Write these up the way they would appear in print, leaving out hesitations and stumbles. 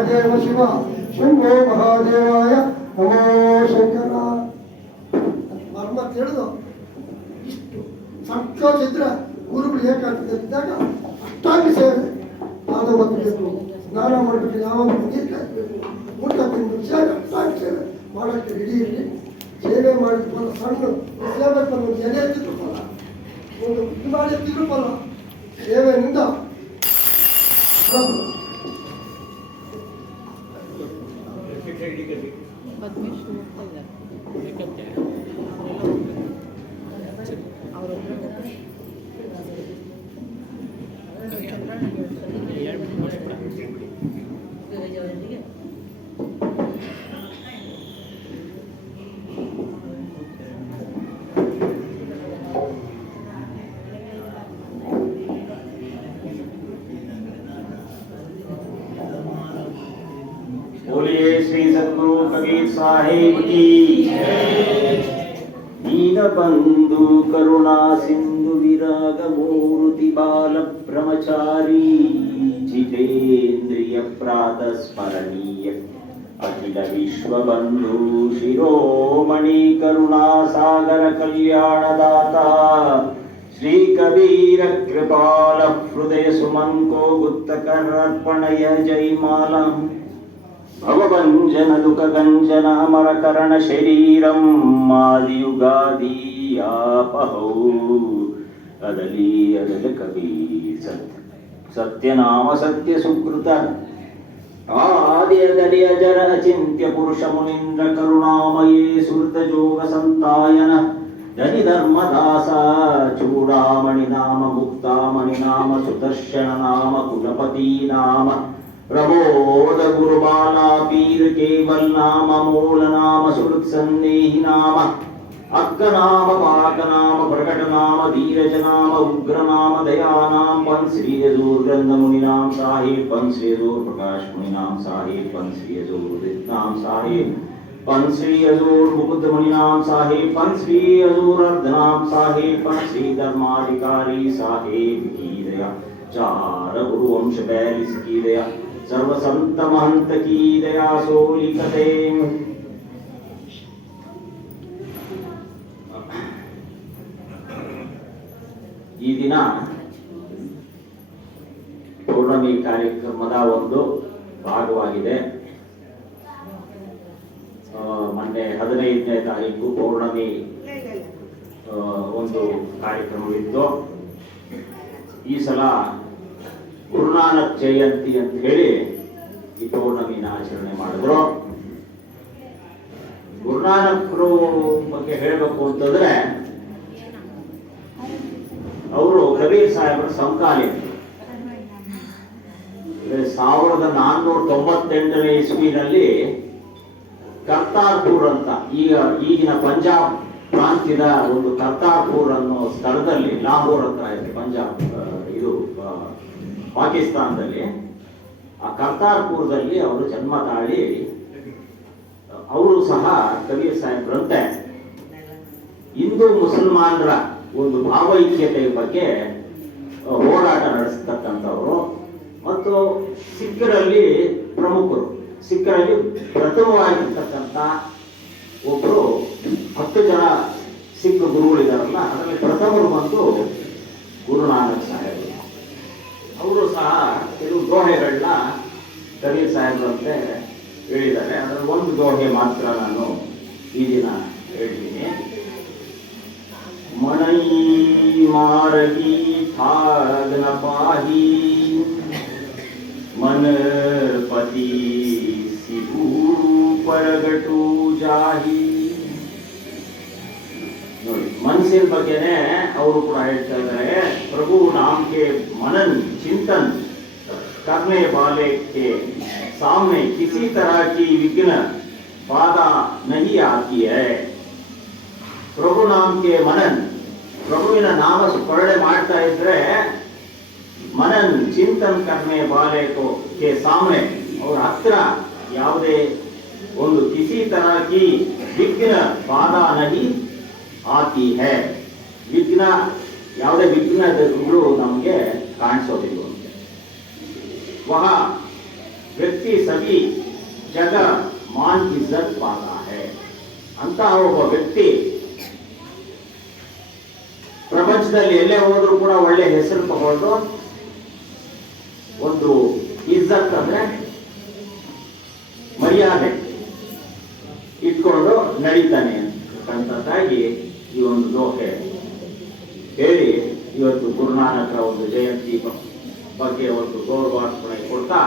ಮಹಾದೇವ ಶಿವ ಶಂಭೋ ಮಹಾದೇವಾಯ ನಮೋ ಶಂಕರ. ಮರ್ಮ ತಿಳಿದು ಇಷ್ಟು ಸಂತೋಷ ಇದ್ರೆ ಗುರುಗಳು ಏಕಾಗ್ತದಿದ್ದಾಗ ಅಷ್ಟಾಂಗ ಸೇವೆ ಅದು ಬಂದಬೇಕು. ಸ್ನಾನ ಮಾಡಬೇಕು, ಯಾವ ನೀರು ಹಾಕಬೇಕು, ಊಟ ತಿಂದು ಸೇವೆ ಅಷ್ಟಾಂಗ ಸೇವೆ ಮಾಡೋಕ್ಕೆ ರೆಡಿ ಇರಲಿ. ಸೇವೆ ಮಾಡಿದ ಫಲ ಸಣ್ಣ ಸೇವೆ ಫಲ ಒಂದು ಎಲೆ ಎತ್ತಿದ್ರು ಫಲ, ಒಂದು ಇದು ಮಾಡಿ ಎತ್ತಿದ್ರು ಫಲ, ಸೇವೆಯಿಂದ बोलिए श्री सद्गुरु कबीर साहिब की दीन बंधु करुणा सिंधु विराग मूर्ति बाल ब्रह्मचारी जितेन्द्रिय प्रात स्मरणीय अखिल विश्व बंधु शिरोमणि करुणा सागर कल्याण दाता श्री कबीर कृपाल हृदय सुमन को गुप्त कर अर्पणय जयमाला भवभंजन दुख गंजन अमर करण शरीरम आदियुगादि आपहौ अदली अदल कबीर सत्य सत्य नाम सत्य सुकृत आदि अदलि अजर अचिंत्य पुरुष मुनीन्द्र करुणामये सुरत जोग संतायन धनि धर्मदास चूड़ामणि नाम मुक्तामणि नाम सुदर्शन नाम कुलपति नाम प्रबोध गुरुबाला पीर केवल नाम मूल नाम सुहृत संदेहि नाम अक्क नाम पाक नाम प्रकट नाम धीरज नाम उग्र नाम दया नाम पन श्री यजूर ग्रंथ मुनि नाम साहिब पन श्री यजूर प्रकाश मुनि नाम साहिब पन श्री यजूर उदित नाम साहिब पन श्री यजूर मुकुंद मुनि नाम साहिब पन श्री यजूर अर्ध नाम साहिब पन श्री धर्माधिकारी साहिब की दया चार गुरु वंश बैलिस की दया सर्व संत महंत की दया सोलिकते ಈ ದಿನ ಪೌರ್ಣಮಿ ಕಾರ್ಯಕ್ರಮದ ಒಂದು ಭಾಗವಾಗಿದೆ. ಮೊನ್ನೆ 15ನೇ ತಾರೀಕು ಪೌರ್ಣಮಿ ಒಂದು ಕಾರ್ಯಕ್ರಮವಿತ್ತು. ಈ ಸಲ ಗುರುನಾನಕ್ ಜಯಂತಿ ಅಂತ ಹೇಳಿ ಈ ಪೌರ್ಣಮಿನ ಆಚರಣೆ ಮಾಡಿದ್ರು. ಗುರುನಾನಕ್ರು ಬಗ್ಗೆ ಹೇಳಬೇಕು ಅಂತಂದ್ರೆ ಅವರು ಕಬೀರ್ ಸಾಹೇಬರ ಸಮಕಾಲೀನ. 1498ನೇ ಇಸ್ವಿನಲ್ಲಿ ಕರ್ತಾರ್ಪುರ್ ಅಂತ ಈಗಿನ ಪಂಜಾಬ್ ಪ್ರಾಂತ್ಯದ ಒಂದು ಕರ್ತಾರ್ಪುರ್ ಅನ್ನೋ ಸ್ಥಳದಲ್ಲಿ, ಲಾಹೋರ್ ಹತ್ರ ಇದೆ ಪಂಜಾಬ್, ಇದು ಪಾಕಿಸ್ತಾನದಲ್ಲಿ, ಆ ಕರ್ತಾರ್ಪುರದಲ್ಲಿ ಅವರು ಜನ್ಮ ತಾಳಿ ಅವರು ಸಹ ಕಬೀರ್ ಸಾಹೇಬ್ರಂತೆ ಹಿಂದೂ ಮುಸಲ್ಮಾನರ ಒಂದು ಭಾವೈಕ್ಯತೆಯ ಬಗ್ಗೆ ಹೋರಾಟ ನಡೆಸ್ತಕ್ಕಂಥವರು ಮತ್ತು ಸಿಖ್ಖರಲ್ಲಿ ಪ್ರಮುಖರು. ಸಿಖ್ಖರಲ್ಲಿ ಪ್ರಥಮವಾಗಿರ್ತಕ್ಕಂಥ ಒಬ್ಬರು 10 ಜನ ಸಿಖ್ ಗುರುಗಳಿದಾರಲ್ಲ, ಅದರಲ್ಲಿ ಪ್ರಥಮರು ಬಂದು ಗುರುನಾನಕ್ ಸಾಹೇಬರು. ಅವರು ಸಹ ಕೆಲವು ದೋಹೆಗಳನ್ನ ಕಬೀರ್ ಸಾಹೇಬ್ರಂತೆ ಹೇಳಿದ್ದಾರೆ. ಅದರಲ್ಲಿ ಒಂದು ದೋಹೆ ಮಾತ್ರ ನಾನು ಈ ದಿನ ಹೇಳ್ತೀನಿ. ಮನೈ ಮಾರಗಿ ಥಾಗ್ ನ ಪಾಹಿ ಮನ ಪತಿ ಸಿಗೂರು ಪರಗಟು ಜಾಹಿ. ನೋಡಿ, ಮನಸ್ಸಿನ ಬಗ್ಗೆನೆ ಅವರು ಕೂಡ ಹೇಳ್ತಾ ಇದ್ದಾರೆ. ಪ್ರಭು ನಾಮ್ ಕೆ मनन चिंतन करने वाले के सामने किसी तरह की विघ्न बाधा नहीं आती है. प्रभु नाम के मनन, ಪ್ರಭುವಿನ ನಾಮ ಸ್ಮರಣೆ ಮಾಡ್ತಾ ಇದ್ರೆ मनन चिंतन करने वाले को के सामने ಅವ್ರ ಹತ್ರ ಯಾವುದೇ ಒಂದು किसी तरह की विघ्न बाधा नहीं आती है. ವಿಘ್ನ, ಯಾವುದೇ ವಿಘ್ನಗಳು ನಮಗೆ ಕಾಣಿಸೋದಿಲ್ಲ. ವಹ ವ್ಯಕ್ತಿ ಸಭಿ ಜಗ ಮಾನ್ ಇಜ್ಜತ್ ಪಾತಾ ಹೈ. ಅಂತಹ ಒಬ್ಬ ವ್ಯಕ್ತಿ ಪ್ರಪಂಚದಲ್ಲಿ ಎಲ್ಲೇ ಹೋದ್ರೂ ಕೂಡ ಒಳ್ಳೆ ಹೆಸರು ತಗೊಂಡು ಒಂದು ಇಜ್ಜತ್ ಅಂದ್ರೆ ಮರ್ಯಾದೆ ಇಟ್ಕೊಂಡು ನಡೀತಾನೆ ಅಂತಂತಾಗಿ ಈ ಒಂದು ಲೋಕೆ ಹೇಳಿ ಇವತ್ತು ಗುರುನಾನಕರ ಒಂದು ಜಯಂತಿ ಬಗ್ಗೆ ಒಂದು ಗೌರವಾರ್ಪಣೆ ಕೊಡ್ತಾ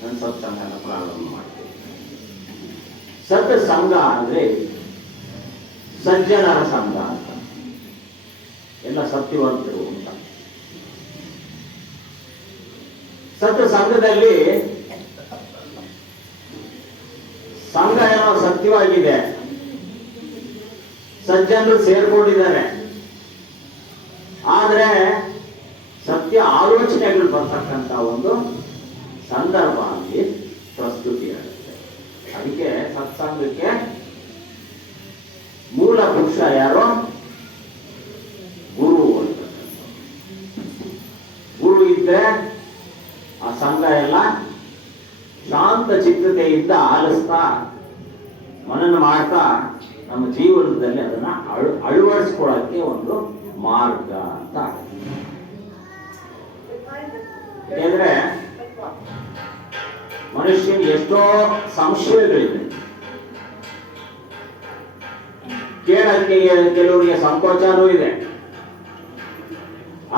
ನನ್ನ ಸತ್ಸಂಗನ ಪ್ರಾರಂಭ ಮಾಡ್ತೀನಿ. ಸತ್ ಸಂಘ ಅಂದ್ರೆ ಸಜ್ಜನರ ಸಂಘ ಅಂತ, ಎಲ್ಲ ಸತ್ಯವಂತರು ಅಂತ. ಸತ್ ಸಂಘದಲ್ಲಿ ಸಂಘ ಏನೋ ಸತ್ಯವಾಗಿದೆ, ಸಜ್ಜನರು ಸೇರ್ಕೊಂಡಿದ್ದಾರೆ, ಆದ್ರೆ ಸತ್ಯ ಆಲೋಚನೆಗಳು ಬರ್ತಕ್ಕಂಥ ಒಂದು ಸಂದರ್ಭ ಅಲ್ಲಿ ಪ್ರಸ್ತುತಿ ಆಗುತ್ತೆ. ಅದಕ್ಕೆ ಸತ್ಸಂಗಕ್ಕೆ ಮೂಲ ಪುರುಷ ಯಾರು? ಗುರು ಅಂತ. ಗುರು ಇದ್ರೆ ಆ ಸಂಘ ಎಲ್ಲ ಶಾಂತ ಚಿತ್ತತೆಯಿಂದ ಆಲಿಸ್ತಾ ಮನನ ಮಾಡ್ತಾ ನಮ್ಮ ಜೀವನದಲ್ಲಿ ಅದನ್ನ ಅಳವಡಿಸ್ಕೊಳ್ಳಕ್ಕೆ ಒಂದು ಮಾರ್ಗ ಅಂತ. ಯಾಕೆಂದ್ರೆ ಮನುಷ್ಯನಿಗೆ ಎಷ್ಟೋ ಸಂಶಯಗಳಿವೆ, ಕೇಳಕ್ಕೆ ಕೆಲವರಿಗೆ ಸಂಕೋಚನೂ ಇದೆ.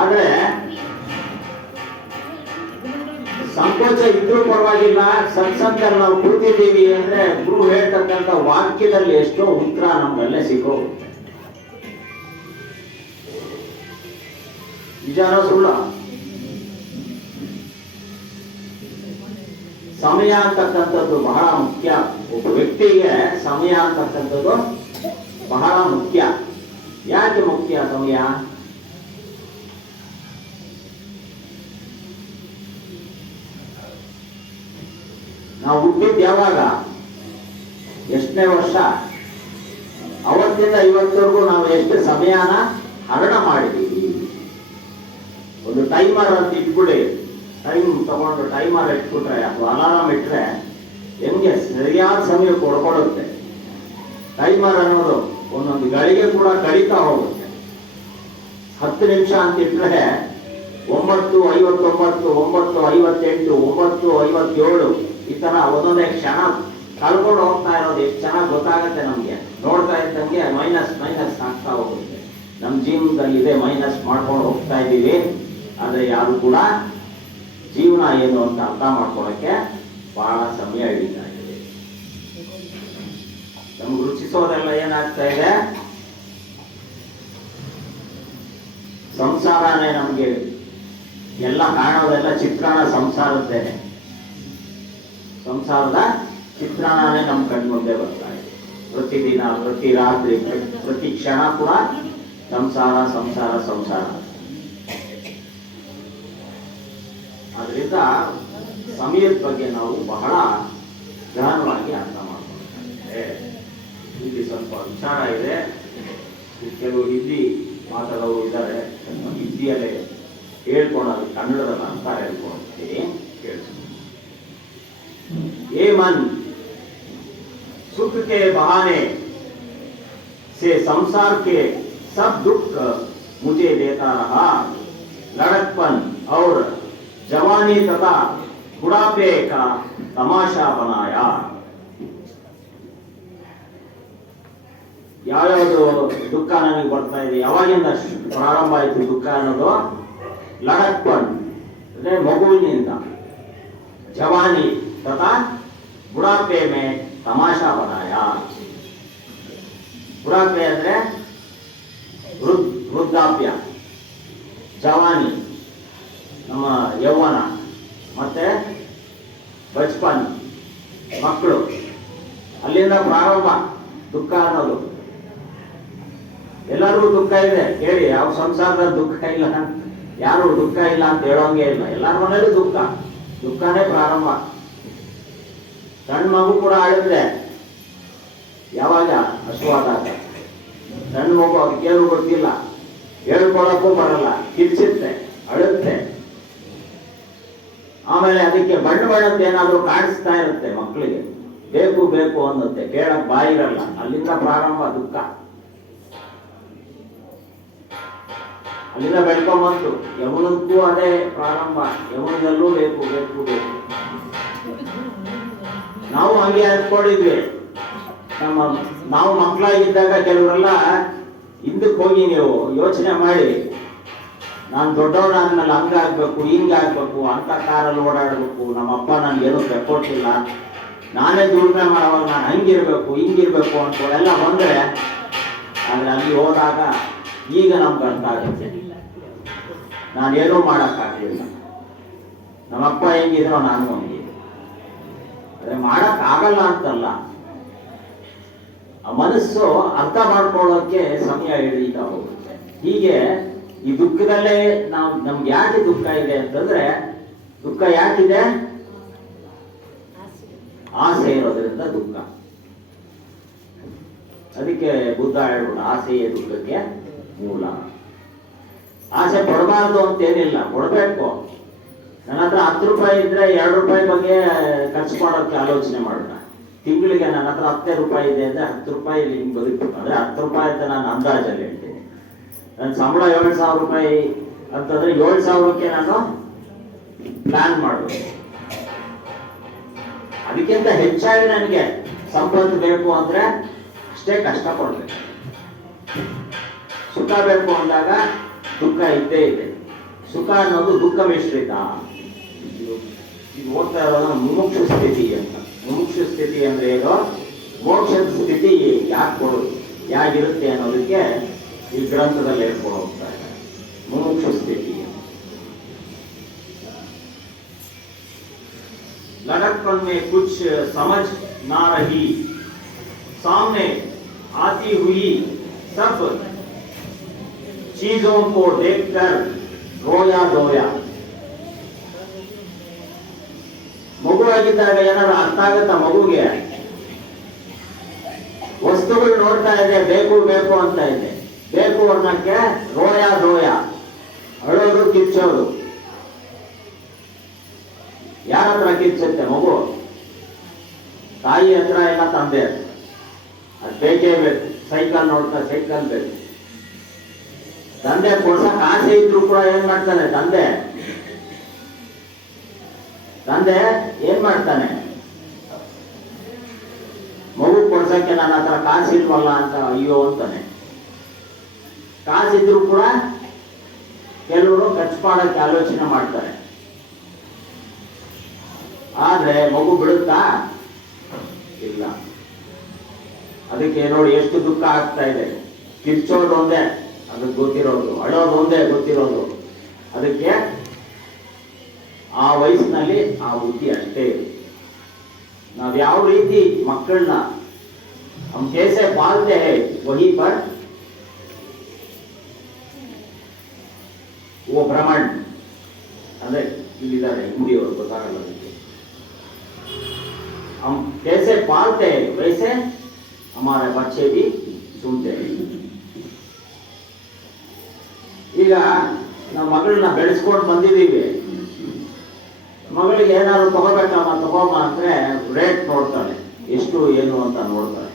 ಆದ್ರೆ ಸಂಕೋಚ ಇದ್ರೂ ಪರವಾಗಿಲ್ಲ, ಸತ್ಸಂಗದಲ್ಲಿ ನಾವು ಕೂತಿದ್ದೀವಿ ಅಂದ್ರೆ ಗುರು ಹೇಳ್ತಕ್ಕಂಥ ವಾಕ್ಯದಲ್ಲಿ ಎಷ್ಟೋ ಉತ್ತರ ನಮ್ಗಲ್ಲೇ ಸಿಗೋ. ನಿಜಾನೋ ಸುಳ್ಳ? ಸಮಯ ಅಂತಕ್ಕಂಥದ್ದು ಬಹಳ ಮುಖ್ಯ. ಒಬ್ಬ ವ್ಯಕ್ತಿಗೆ ಸಮಯ ಅಂತಕ್ಕಂಥದ್ದು ಬಹಳ ಮುಖ್ಯ. ಯಾಕೆ ಮುಖ್ಯ ಸಮಯ? ನಾವು ಹುಟ್ಟಿದ್ದು ಯಾವಾಗ? ಎಷ್ಟನೇ ವರ್ಷ? ಅವತ್ತಿಂದ ಇವತ್ತವರೆಗೂ ನಾವು ಎಷ್ಟು ಸಮಯನ ಹರಣ ಮಾಡಿದೀವಿ? ಒಂದು ಟೈಮರ್ ಅಂತ ಇಟ್ಬಿಡಿ, ಟೈಮ್ ತಗೊಂಡು ಟೈಮರ್ ಇಟ್ಬಿಟ್ರೆ ಅಥವಾ ಅಲಾರಾಮ್ ಇಟ್ರೆ ಹೆಂಗೆ ಸರಿಯಾದ ಸಮಯ ಕೊಡ್ಕೊಡುತ್ತೆ. ಟೈಮರ್ ಅನ್ನೋದು ಒಂದೊಂದು ಗಳಿಗೆ ಕೂಡ ಕಳೀತಾ ಹೋಗುತ್ತೆ. 10 ನಿಮಿಷ ಅಂತ ಇಟ್ರೆ 9:59, 9:58, 9:57 ಈ ತರ ಒಂದೊಂದೇ ಕ್ಷಣ ಕಳ್ಕೊಂಡು ಹೋಗ್ತಾ ಇರೋದು ಎಷ್ಟು ಚೆನ್ನಾಗಿ ಗೊತ್ತಾಗುತ್ತೆ ನಮ್ಗೆ. ನೋಡ್ತಾ ಇದ್ದಂಗೆ ಮೈನಸ್ ಆಗ್ತಾ ಹೋಗುತ್ತೆ. ನಮ್ಮ ಜೀವನದಲ್ಲಿ ಇದೆ ಮೈನಸ್ ಮಾಡ್ಕೊಂಡು ಹೋಗ್ತಾ ಇದ್ದೀವಿ. ಆದ್ರೆ ಯಾರು ಕೂಡ ಜೀವನ ಏನು ಅಂತ ಅರ್ಥ ಮಾಡ್ಕೊಳಕ್ಕೆ ಬಹಳ ಸಮಯ ಹಿಡಿತಾ ಇದೆ. ನಮ್ಗೆ ರುಚಿಸೋದೆಲ್ಲ ಏನಾಗ್ತಾ ಇದೆ? ಸಂಸಾರನೇ ನಮ್ಗೆ ಎಲ್ಲ ಕಾಣೋದೆಲ್ಲ ಚಿತ್ರಣ ಸಂಸಾರದ್ದೇನೆ. ಸಂಸಾರದ ಚಿತ್ರಣನೇ ನಮ್ಮ ಕಣ್ಮುಂದೆ ಬರ್ತಾ ಇದೆ. ಪ್ರತಿದಿನ, ಪ್ರತಿ ರಾತ್ರಿ, ಪ್ರತಿ ಕ್ಷಣ ಕೂಡ ಸಂಸಾರ ಸಂಸಾರ ಸಂಸಾರ. ಅದರಿಂದ ಸಮಯದ ಬಗ್ಗೆ ನಾವು ಬಹಳ ಗಹನವಾಗಿ ಅರ್ಥ ಮಾಡ್ಕೊಂಡ್ರೆ ಇಲ್ಲಿ ಸ್ವಲ್ಪ ವಿಚಾರ ಇದೆ. ಕೆಲವು ಹಿಂದಿ ಮಾತಾಡೋರು ಇದ್ದಾರೆ, ಹಿಂದಿಯಲ್ಲೇ ಹೇಳ್ಕೊಳೋದು, ಕನ್ನಡದಲ್ಲಿ ಅರ್ಥ ಹೇಳ್ಕೊಳ್ತೀವಿ, ಕೇಳಿಸ್ಕೊಂಡು. ये मन सुख के बहाने से संसार के सब दुख मुझे देता रहा, लड़कपन और जवानी तथा बुढ़ापे का तमाशा बनाया. ಯಾವ್ಯಾವುದು ದುಃಖ ನನಗೆ ಬರ್ತಾ ಇದೆ, ಯಾವಾಗಿಂದ ಪ್ರಾರಂಭ ಆಯ್ತು ದುಃಖ ಅನ್ನೋದು? ಲಡಕ್ಪನ್ ಅಂದ್ರೆ ಮಗುವಿನಿಂದ, ಜವಾನಿ तथा बुढ़ापे में तमाशा बनाया. बुढ़ापे ಅಂದ್ರೆ ವೃದ್ಧಾಪ್ಯ, ಜವಾನಿ ನಮ್ಮ ಯೌವನ, ಮತ್ತೆ ಬಚ್ಪನ್ ಮಕ್ಕಳು. ಅಲ್ಲಿಂದ ಪ್ರಾರಂಭ ದುಃಖ ಅನ್ನೋದು. ಎಲ್ಲರಿಗೂ ದುಃಖ ಇದೆ ಹೇಳಿ, ಯಾವ ಸಂಸಾರದಲ್ಲಿ ದುಃಖ ಇಲ್ಲ? ಯಾರು ದುಃಖ ಇಲ್ಲ ಅಂತ ಹೇಳೋಂಗೆ ಇಲ್ಲ. ಎಲ್ಲರ ಮನೇಲಿ ದುಃಖ, ದುಃಖನೇ ಪ್ರಾರಂಭ. ಸಣ್ಣ ಮಗು ಕೂಡ ಅಳಿದ್ರೆ ಯಾವಾಗ? ಹಸುವಾದಾಗ. ಸಣ್ಣ ಮಗು ಅದಕ್ಕೇನು ಗೊತ್ತಿಲ್ಲ, ಹೇಳ್ಕೊಳಕ್ಕೂ ಬರಲ್ಲ, ಕಿರ್ಚಿತ್ತೆ, ಅಳುತ್ತೆ. ಆಮೇಲೆ ಅದಕ್ಕೆ ಬಣ್ಣ ಬಣ್ಣದ್ದು ಏನಾದರೂ ಕಾಣಿಸ್ತಾ ಇರುತ್ತೆ ಮಕ್ಕಳಿಗೆ, ಬೇಕು ಬೇಕು ಅನ್ನುತ್ತೆ, ಕೇಳಕ್ ಬಾಯಿರಲ್ಲ. ಅಲ್ಲಿಂದ ಪ್ರಾರಂಭ ದುಃಖ. ಅಲ್ಲಿಂದ ಬೆಳ್ಕೊಂಬಂತು ಯಮುನಕ್ಕೂ ಅದೇ ಪ್ರಾರಂಭ. ಯಮುನದಲ್ಲೂ ಬೇಕು ಬೇಕು ಬೇಕು. ನಾವು ಹಂಗೆ ಅನ್ಕೊಂಡಿದ್ವಿ. ನಾವು ಮಕ್ಕಳಾಗಿದ್ದಾಗ ಕೆಲವರೆಲ್ಲ ಹಿಂದಕ್ಕೆ ಹೋಗಿ ನೀವು ಯೋಚನೆ ಮಾಡಿ, ನಾನು ದೊಡ್ಡವನಾದ್ಮೇಲೆ ಹಂಗಾಗ್ಬೇಕು ಹಿಂಗಾಗ್ಬೇಕು, ಅಂತ ಕಾರಲ್ಲಿ ಓಡಾಡಬೇಕು, ನಮ್ಮಪ್ಪ ನನ್ಗೇನು ತೆಕ್ಕೊಟ್ಟಿಲ್ಲ, ನಾನೇ ದುಡಿಮೆ ಮಾಡೋವಾಗ ನಾನು ಹಂಗಿರ್ಬೇಕು ಹಿಂಗಿರ್ಬೇಕು ಅಂತೇಳೆಲ್ಲ ಬಂದರೆ, ಆದರೆ ಅಲ್ಲಿ ಹೋದಾಗ ಈಗ ನಮ್ಗೆ ಅರ್ಥ ಆಗುತ್ತೆ ನಾನೇನೂ ಮಾಡೋಕ್ಕಾಗಲಿಲ್ಲ. ನಮ್ಮಪ್ಪ ಹೆಂಗಿದ್ರೋ ನಾನು ಹಂಗಿದ್ದೆ. ಅದೇ ಮಾಡೋಕ್ಕಾಗಲ್ಲ ಅಂತಲ್ಲ, ಆ ಮನಸ್ಸು ಅರ್ಥ ಮಾಡ್ಕೊಳ್ಳೋಕೆ ಸಮಯ ಹಿಡಿತಾ ಹೋಗುತ್ತೆ. ಹೀಗೆ ಈ ದುಃಖದಲ್ಲೇ ನಮ್ಗೆ ಯಾಕೆ ದುಃಖ ಇದೆ ಅಂತಂದ್ರೆ, ದುಃಖ ಯಾಕಿದೆ? ಆಸೆ ಇರೋದ್ರಿಂದ ದುಃಖ. ಅದಕ್ಕೆ ಬುದ್ಧ ಹೇಳ್ಬಿಡ, ಆಸೆಯೇ ದುಃಖಕ್ಕೆ ಮೂಲ. ಆಸೆ ಪಡಬಾರ್ದು ಅಂತೇನಿಲ್ಲ, ಕೊಡ್ಬೇಕು. ನನ್ನ ಹತ್ರ 10 ರೂಪಾಯಿ ಇದ್ರೆ 2 ರೂಪಾಯಿ ಬಗ್ಗೆ ಖರ್ಚು ಮಾಡೋಕೆ ಆಲೋಚನೆ ಮಾಡೋಣ. ತಿಂಗಳಿಗೆ ನನ್ನ ಹತ್ರ 10 ರೂಪಾಯಿ ಇದೆ ಅಂದ್ರೆ 10 ರೂಪಾಯಿ ಹಿಂಗೆ ಬದುಕಬೇಕು ಅಂದ್ರೆ 10 ರೂಪಾಯಿ ಅಂತ ನಾನು ಅಂದಾಜಲ್ಲಿ ಹೇಳ್ತೀನಿ. ನನ್ನ ಸಂಬಳ 7,000 ರೂಪಾಯಿ ಅಂತಂದ್ರೆ 7,000ಕ್ಕೆ ನಾನು ಪ್ಲಾನ್ ಮಾಡಬೇಕು. ಅದಕ್ಕಿಂತ ಹೆಚ್ಚಾಗಿ ನನಗೆ ಸಂಪತ್ತು ಬೇಕು ಅಂದ್ರೆ ಅಷ್ಟೇ ಕಷ್ಟಪಡ್ಬೇಕು. ಸುಖ ಬೇಕು ಅಂದಾಗ ದುಃಖ ಇದ್ದೇ ಇದೆ. ಸುಖ ಅನ್ನೋದು ದುಃಖ ಮಿಶ್ರಿತ. ಈಗ ಓದ್ತಾ ಇರೋದು ಮುಮುಕ್ಷು ಸ್ಥಿತಿ ಅಂತ. ಮುಮುಕ್ಷು ಸ್ಥಿತಿ ಅಂದ್ರೆ ಏನೋ, ಮೋಕ್ಷದ ಸ್ಥಿತಿ ಯಾಕೆ ಕೊಡೋದು, ಯಾಗಿರುತ್ತೆ ಅನ್ನೋದಕ್ಕೆ ಈ ಗ್ರಂಥದಲ್ಲಿ ಹೇಳ್ಕೊಂಡು ಹೋಗ್ತಾ ಇದ್ದಾರೆ. ಮುಮುಕ್ಷು ಸ್ಥಿತಿ. लड़कपन में कुछ समझ ना रही, सामने आती हुई सब चीजों को देखकर रोया धोया. ಮಗುವಾಗಿದ್ದಾಗ ಏನಾದ್ರು ಅರ್ಥ ಆಗುತ್ತಾ ಮಗುಗೆ? ವಸ್ತುಗಳು ನೋಡ್ತಾ ಇದೆ, ಬೇಕು ಬೇಕು ಅಂತ ಇದೆ. ಬೇಕು ಅನ್ನಕ್ಕೆ ರೋಯ ಧೋಯ, ಅಳೋದು ಕಿಚ್ಚೋದು. ಯಾರ ಹತ್ರ ಕಿಚ್ಚುತ್ತೆ ಮಗು? ತಾಯಿ ಹತ್ರ ಇಲ್ಲ, ತಂದೆ ಹತ್ರ. ಅದು ಬೇಕೇ ಬೇಕು. ಸೈಕಲ್ ನೋಡ್ತಾ ಸೈಕಲ್ ಬೇಕು. ತಂದೆ ಕೊಡ್ಸಕ್ ಆಸೆ ಇದ್ರು ಕೂಡ ಏನ್ ಮಾಡ್ತಾನೆ ತಂದೆ ಏನ್ ಮಾಡ್ತಾನೆ? ಮಗು ಕೊಡ್ಸಕ್ಕೆ ನನ್ನ ಹತ್ರ ಕಾಸಿಲ್ವಲ್ಲ ಅಂತ ಅಯ್ಯೋ ಅಂತಾನೆ. ಕಾಸಿದ್ರು ಕೂಡ ಕೆಲವರು ಖರ್ಚು ಮಾಡಕ್ಕೆ ಆಲೋಚನೆ ಮಾಡ್ತಾರೆ. ಆದ್ರೆ ಮಗು ಬಿಡುತ್ತಾ? ಇಲ್ಲ. ಅದಕ್ಕೆ ನೋಡಿ ಎಷ್ಟು ದುಃಖ ಆಗ್ತಾ ಇದೆ. ಕಿರ್ಚೋದು ಒಂದೇ ಅದಕ್ಕೆ ಗೊತ್ತಿರೋದು, ಅಳೋದು ಒಂದೇ ಗೊತ್ತಿರೋದು. ಅದಕ್ಕೆ ಆ ವಯಸ್ಸಿನಲ್ಲಿ ಆ ಬುದ್ಧಿ ಅಷ್ಟೇ ಇದೆ. ನಾವ್ ಯಾವ ರೀತಿ ಮಕ್ಕಳನ್ನ हम कैसे पालते हैं वहीं पर वो ब्रह्मांड ಅಂದ್ರೆ ಇಲ್ಲಿದ್ದಾರೆ ಮುಡಿಯವರು ಗೊತ್ತಾಗಲ್ಲ. हम कैसे पालते हैं वैसे हमारे बच्चे भी सुनते हैं. ಈಗ ನಾವು ಮಗಳನ್ನ ಬೆಳೆಸ್ಕೊಂಡು ಬಂದಿದ್ದೀವಿ. ಮಗಳಿಗೆ ಏನಾದ್ರು ತಗೋಮ್ಮ ಅಂದ್ರೆ ರೇಟ್ ನೋಡ್ತಾಳೆ, ಎಷ್ಟು ಏನು ಅಂತ ನೋಡ್ತಾಳೆ.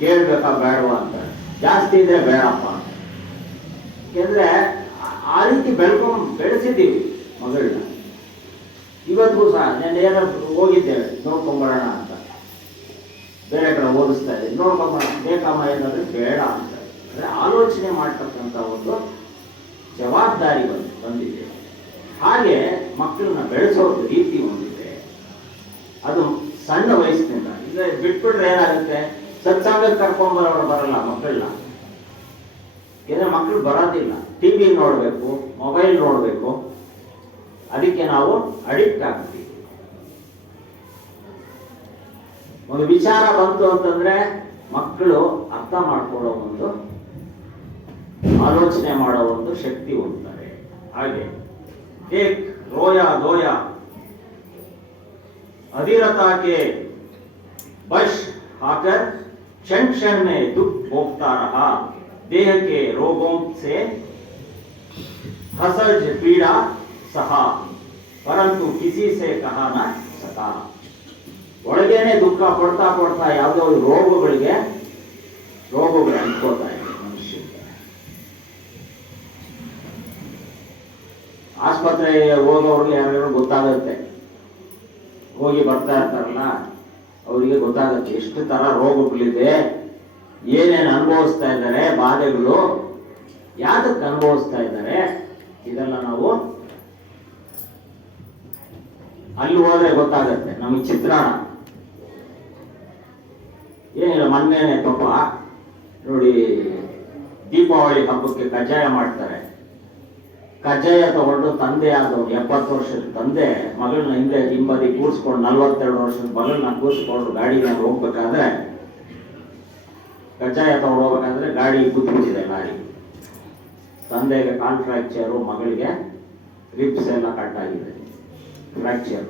ಕೇಳ್ಬೇಕಾ ಬೇಡವಾ ಅಂತ. ಜಾಸ್ತಿ ಇದ್ರೆ ಬೇಡಪ್ಪ ಅಂತ. ಯಾಕೆಂದ್ರೆ ಆ ರೀತಿ ಬೆಳೆಸಿದ್ದೀವಿ ಮಗಳನ್ನ. ಇವತ್ತು ಸಹ ನಾನು ಏನಾದ್ರು ಹೋಗಿದ್ದೇವೆ ನೋಡ್ಕೊಂಬರೋಣ ಅಂತ, ಬೇರೆ ಕಡೆ ಓದಿಸ್ತಾ ಇದ್ದೀನಿ, ನೋಡ್ಕೊಂಬರೋಣ ಬೇಕಮ್ಮ ಏನಾದ್ರು ಬೇಡ ಅಂತ. ಅಂದ್ರೆ ಆಲೋಚನೆ ಮಾಡ್ತಕ್ಕಂಥ ಒಂದು ಜವಾಬ್ದಾರಿ ಬಂದಿದೆ. ಹಾಗೆ ಮಕ್ಕಳನ್ನ ಬೆಳೆಸೋದು ರೀತಿ ಒಂದಿದೆ. ಅದು ಸಣ್ಣ ವಯಸ್ಸಿನಿಂದ. ಈಗ ಬಿಟ್ಬಿಟ್ರೆ ಏನಾಗುತ್ತೆ? ಸತ್ಸಂಗಕ್ಕೆ ಕರ್ಕೊಂಡ್ಬರೋರು ಬರಲ್ಲ ಮಕ್ಕಳನ್ನ. ಏನೇ ಮಕ್ಕಳು ಬರೋದಿಲ್ಲ. ಟಿವಿ ನೋಡಬೇಕು, ಮೊಬೈಲ್ ನೋಡಬೇಕು. ಅದಕ್ಕೆ ನಾವು ಅಡಿಕ್ಟ್ ಆಗ್ತೀವಿ. ಒಂದು ವಿಚಾರ ಬಂತು ಅಂತಂದ್ರೆ ಮಕ್ಕಳು ಅರ್ಥ ಮಾಡ್ಕೊಳ್ಳೋ ಒಂದು ಆಲೋಚನೆ ಮಾಡೋ ಒಂದು ಶಕ್ತಿ ಹೊಂದ್ತಾರೆ. ಹಾಗೆ एक रोया धोया अधीरता के बश आकर क्षण क्षण में दुख भोगता रहा. देह के रोगों से हसज पीड़ा सहा. ಪರಂತು ಕಿಸಿ ಸೇ ಕಹಾನ ಸತಾ. ಒಳಗೇನೆ ದುಃಖ ಪಡ್ತಾ ಪಡ್ತಾ ಯಾವುದೋ ರೋಗಗಳು ಅನ್ಕೋತಾ ಇದೆ ಮನುಷ್ಯನಿಗೆ. ಆಸ್ಪತ್ರೆಗೆ ಹೋಗೋರ್ಗೆ ಯಾರ್ಯಾರು ಗೊತ್ತಾಗುತ್ತೆ, ಹೋಗಿ ಬರ್ತಾ ಇರ್ತಾರಲ್ಲ ಅವರಿಗೆ ಗೊತ್ತಾಗುತ್ತೆ ಎಷ್ಟು ತರ ರೋಗಗಳಿದೆ, ಏನೇನು ಅನುಭವಿಸ್ತಾ ಇದ್ದಾರೆ, ಬಾಧೆಗಳು ಯಾತಕ್ಕೆ ಅನುಭವಿಸ್ತಾ ಇದ್ದಾರೆ. ಇದೆಲ್ಲ ನಾವು ಅಲ್ಲಿ ಹೋದ್ರೆ ಗೊತ್ತಾಗತ್ತೆ ನಮಗೆ ಚಿತ್ರಾಣ. ಏನಿಲ್ಲ, ಮೊನ್ನೆನೆ ಪಾಪ ನೋಡಿ ದೀಪಾವಳಿ ಹಬ್ಬಕ್ಕೆ ಕಜ್ಜಾಯ ಮಾಡ್ತಾರೆ. ಕಜ್ಜಾಯ ತಗೊಂಡು ತಂದೆ ಆದವು 70 ವರ್ಷದ ತಂದೆ ಮಗಳನ್ನ ಹಿಂಬದಿ ಕೂರಿಸ್ಕೊಂಡು 42 ವರ್ಷದ ಮಗಳನ್ನ ಕೂರಿಸ್ಕೊಂಡು ಗಾಡಿನ ಹೋಗ್ಬೇಕಾದ್ರೆ, ಕಜ್ಜಾಯ ತಗೊಂಡು ಹೋಗ್ಬೇಕಾದ್ರೆ ಗಾಡಿ ಕೂತ್ಬಿಟ್ಟಿದೆ. ಗಾಡಿ ತಂದೆಗೆ ಕಾಲ್ ಫ್ರಾಕ್ಚರು, ಮಗಳಿಗೆ ರಿಪ್ಸ್ ಎಲ್ಲ ಕಟ್ ಆಗಿದೆ, ಫ್ರಾಕ್ಚರ್.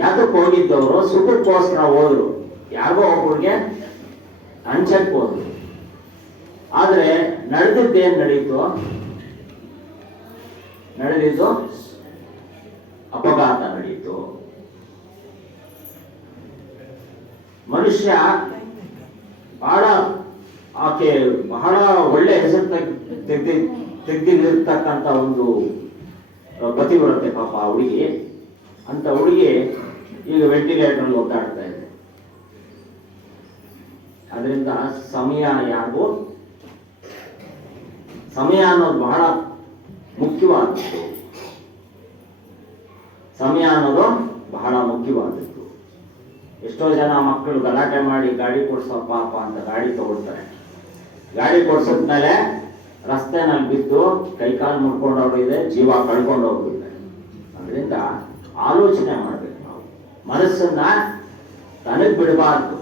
ಯಾತಕ್ಕೆ ಹೋಗಿದ್ದವರು ಸುಖಕ್ಕೋಸ್ಕರ ಹೋದ್ರು, ಯಾರಿಗೋ ಒಬ್ಬರಿಗೆ ಹಂಚಕ್ಕೆ ಹೋದ್ರು. ಆದ್ರೆ ನಡೆದಿದ್ದೇನು ನಡೆದಿದ್ದು ಅಪಘಾತ ನಡೀತು. ಮನುಷ್ಯ ಬಹಳ ಒಳ್ಳೆ ಹೆಸರು ತೆಗೆದಿರ್ತಕ್ಕಂಥ ಒಂದು ಪತಿವ್ರತೆ ಪಾಪ ಹುಡುಗಿ. ಅಂತ ಹುಡುಗಿ ಈಗ ವೆಂಟಿಲೇಟರ್ ಒದ್ದಾಡ್ತಾ ಇದೆ. ಅದರಿಂದ ಸಮಯ ಅನ್ನೋದು ಬಹಳ ಮುಖ್ಯವಾದದ್ದು. ಸಮಯ ಅನ್ನೋದು ಬಹಳ ಮುಖ್ಯವಾದದ್ದು. ಎಷ್ಟೋ ಜನ ಮಕ್ಕಳು ಗಲಾಟೆ ಮಾಡಿ ಗಾಡಿ ಕೊಡ್ಸೋ ಪಾಪ ಅಂತ ಗಾಡಿ ತಗೊಳ್ತಾರೆ. ಗಾಡಿ ಕೊಡ್ಸದ್ಮೇಲೆ ರಸ್ತೆನಲ್ಲಿ ಬಿದ್ದು ಕೈಕಾಲು ಮುಡ್ಕೊಂಡವ್ರು ಇದೆ, ಜೀವ ಕಳ್ಕೊಂಡವ್ರು ಇದೆ. ಅದರಿಂದ ಆಲೋಚನೆ ಮಾಡ್ಬೇಕು ನಾವು, ಮನಸ್ಸನ್ನ ತನಗ್ ಬಿಡಬಾರ್ದು,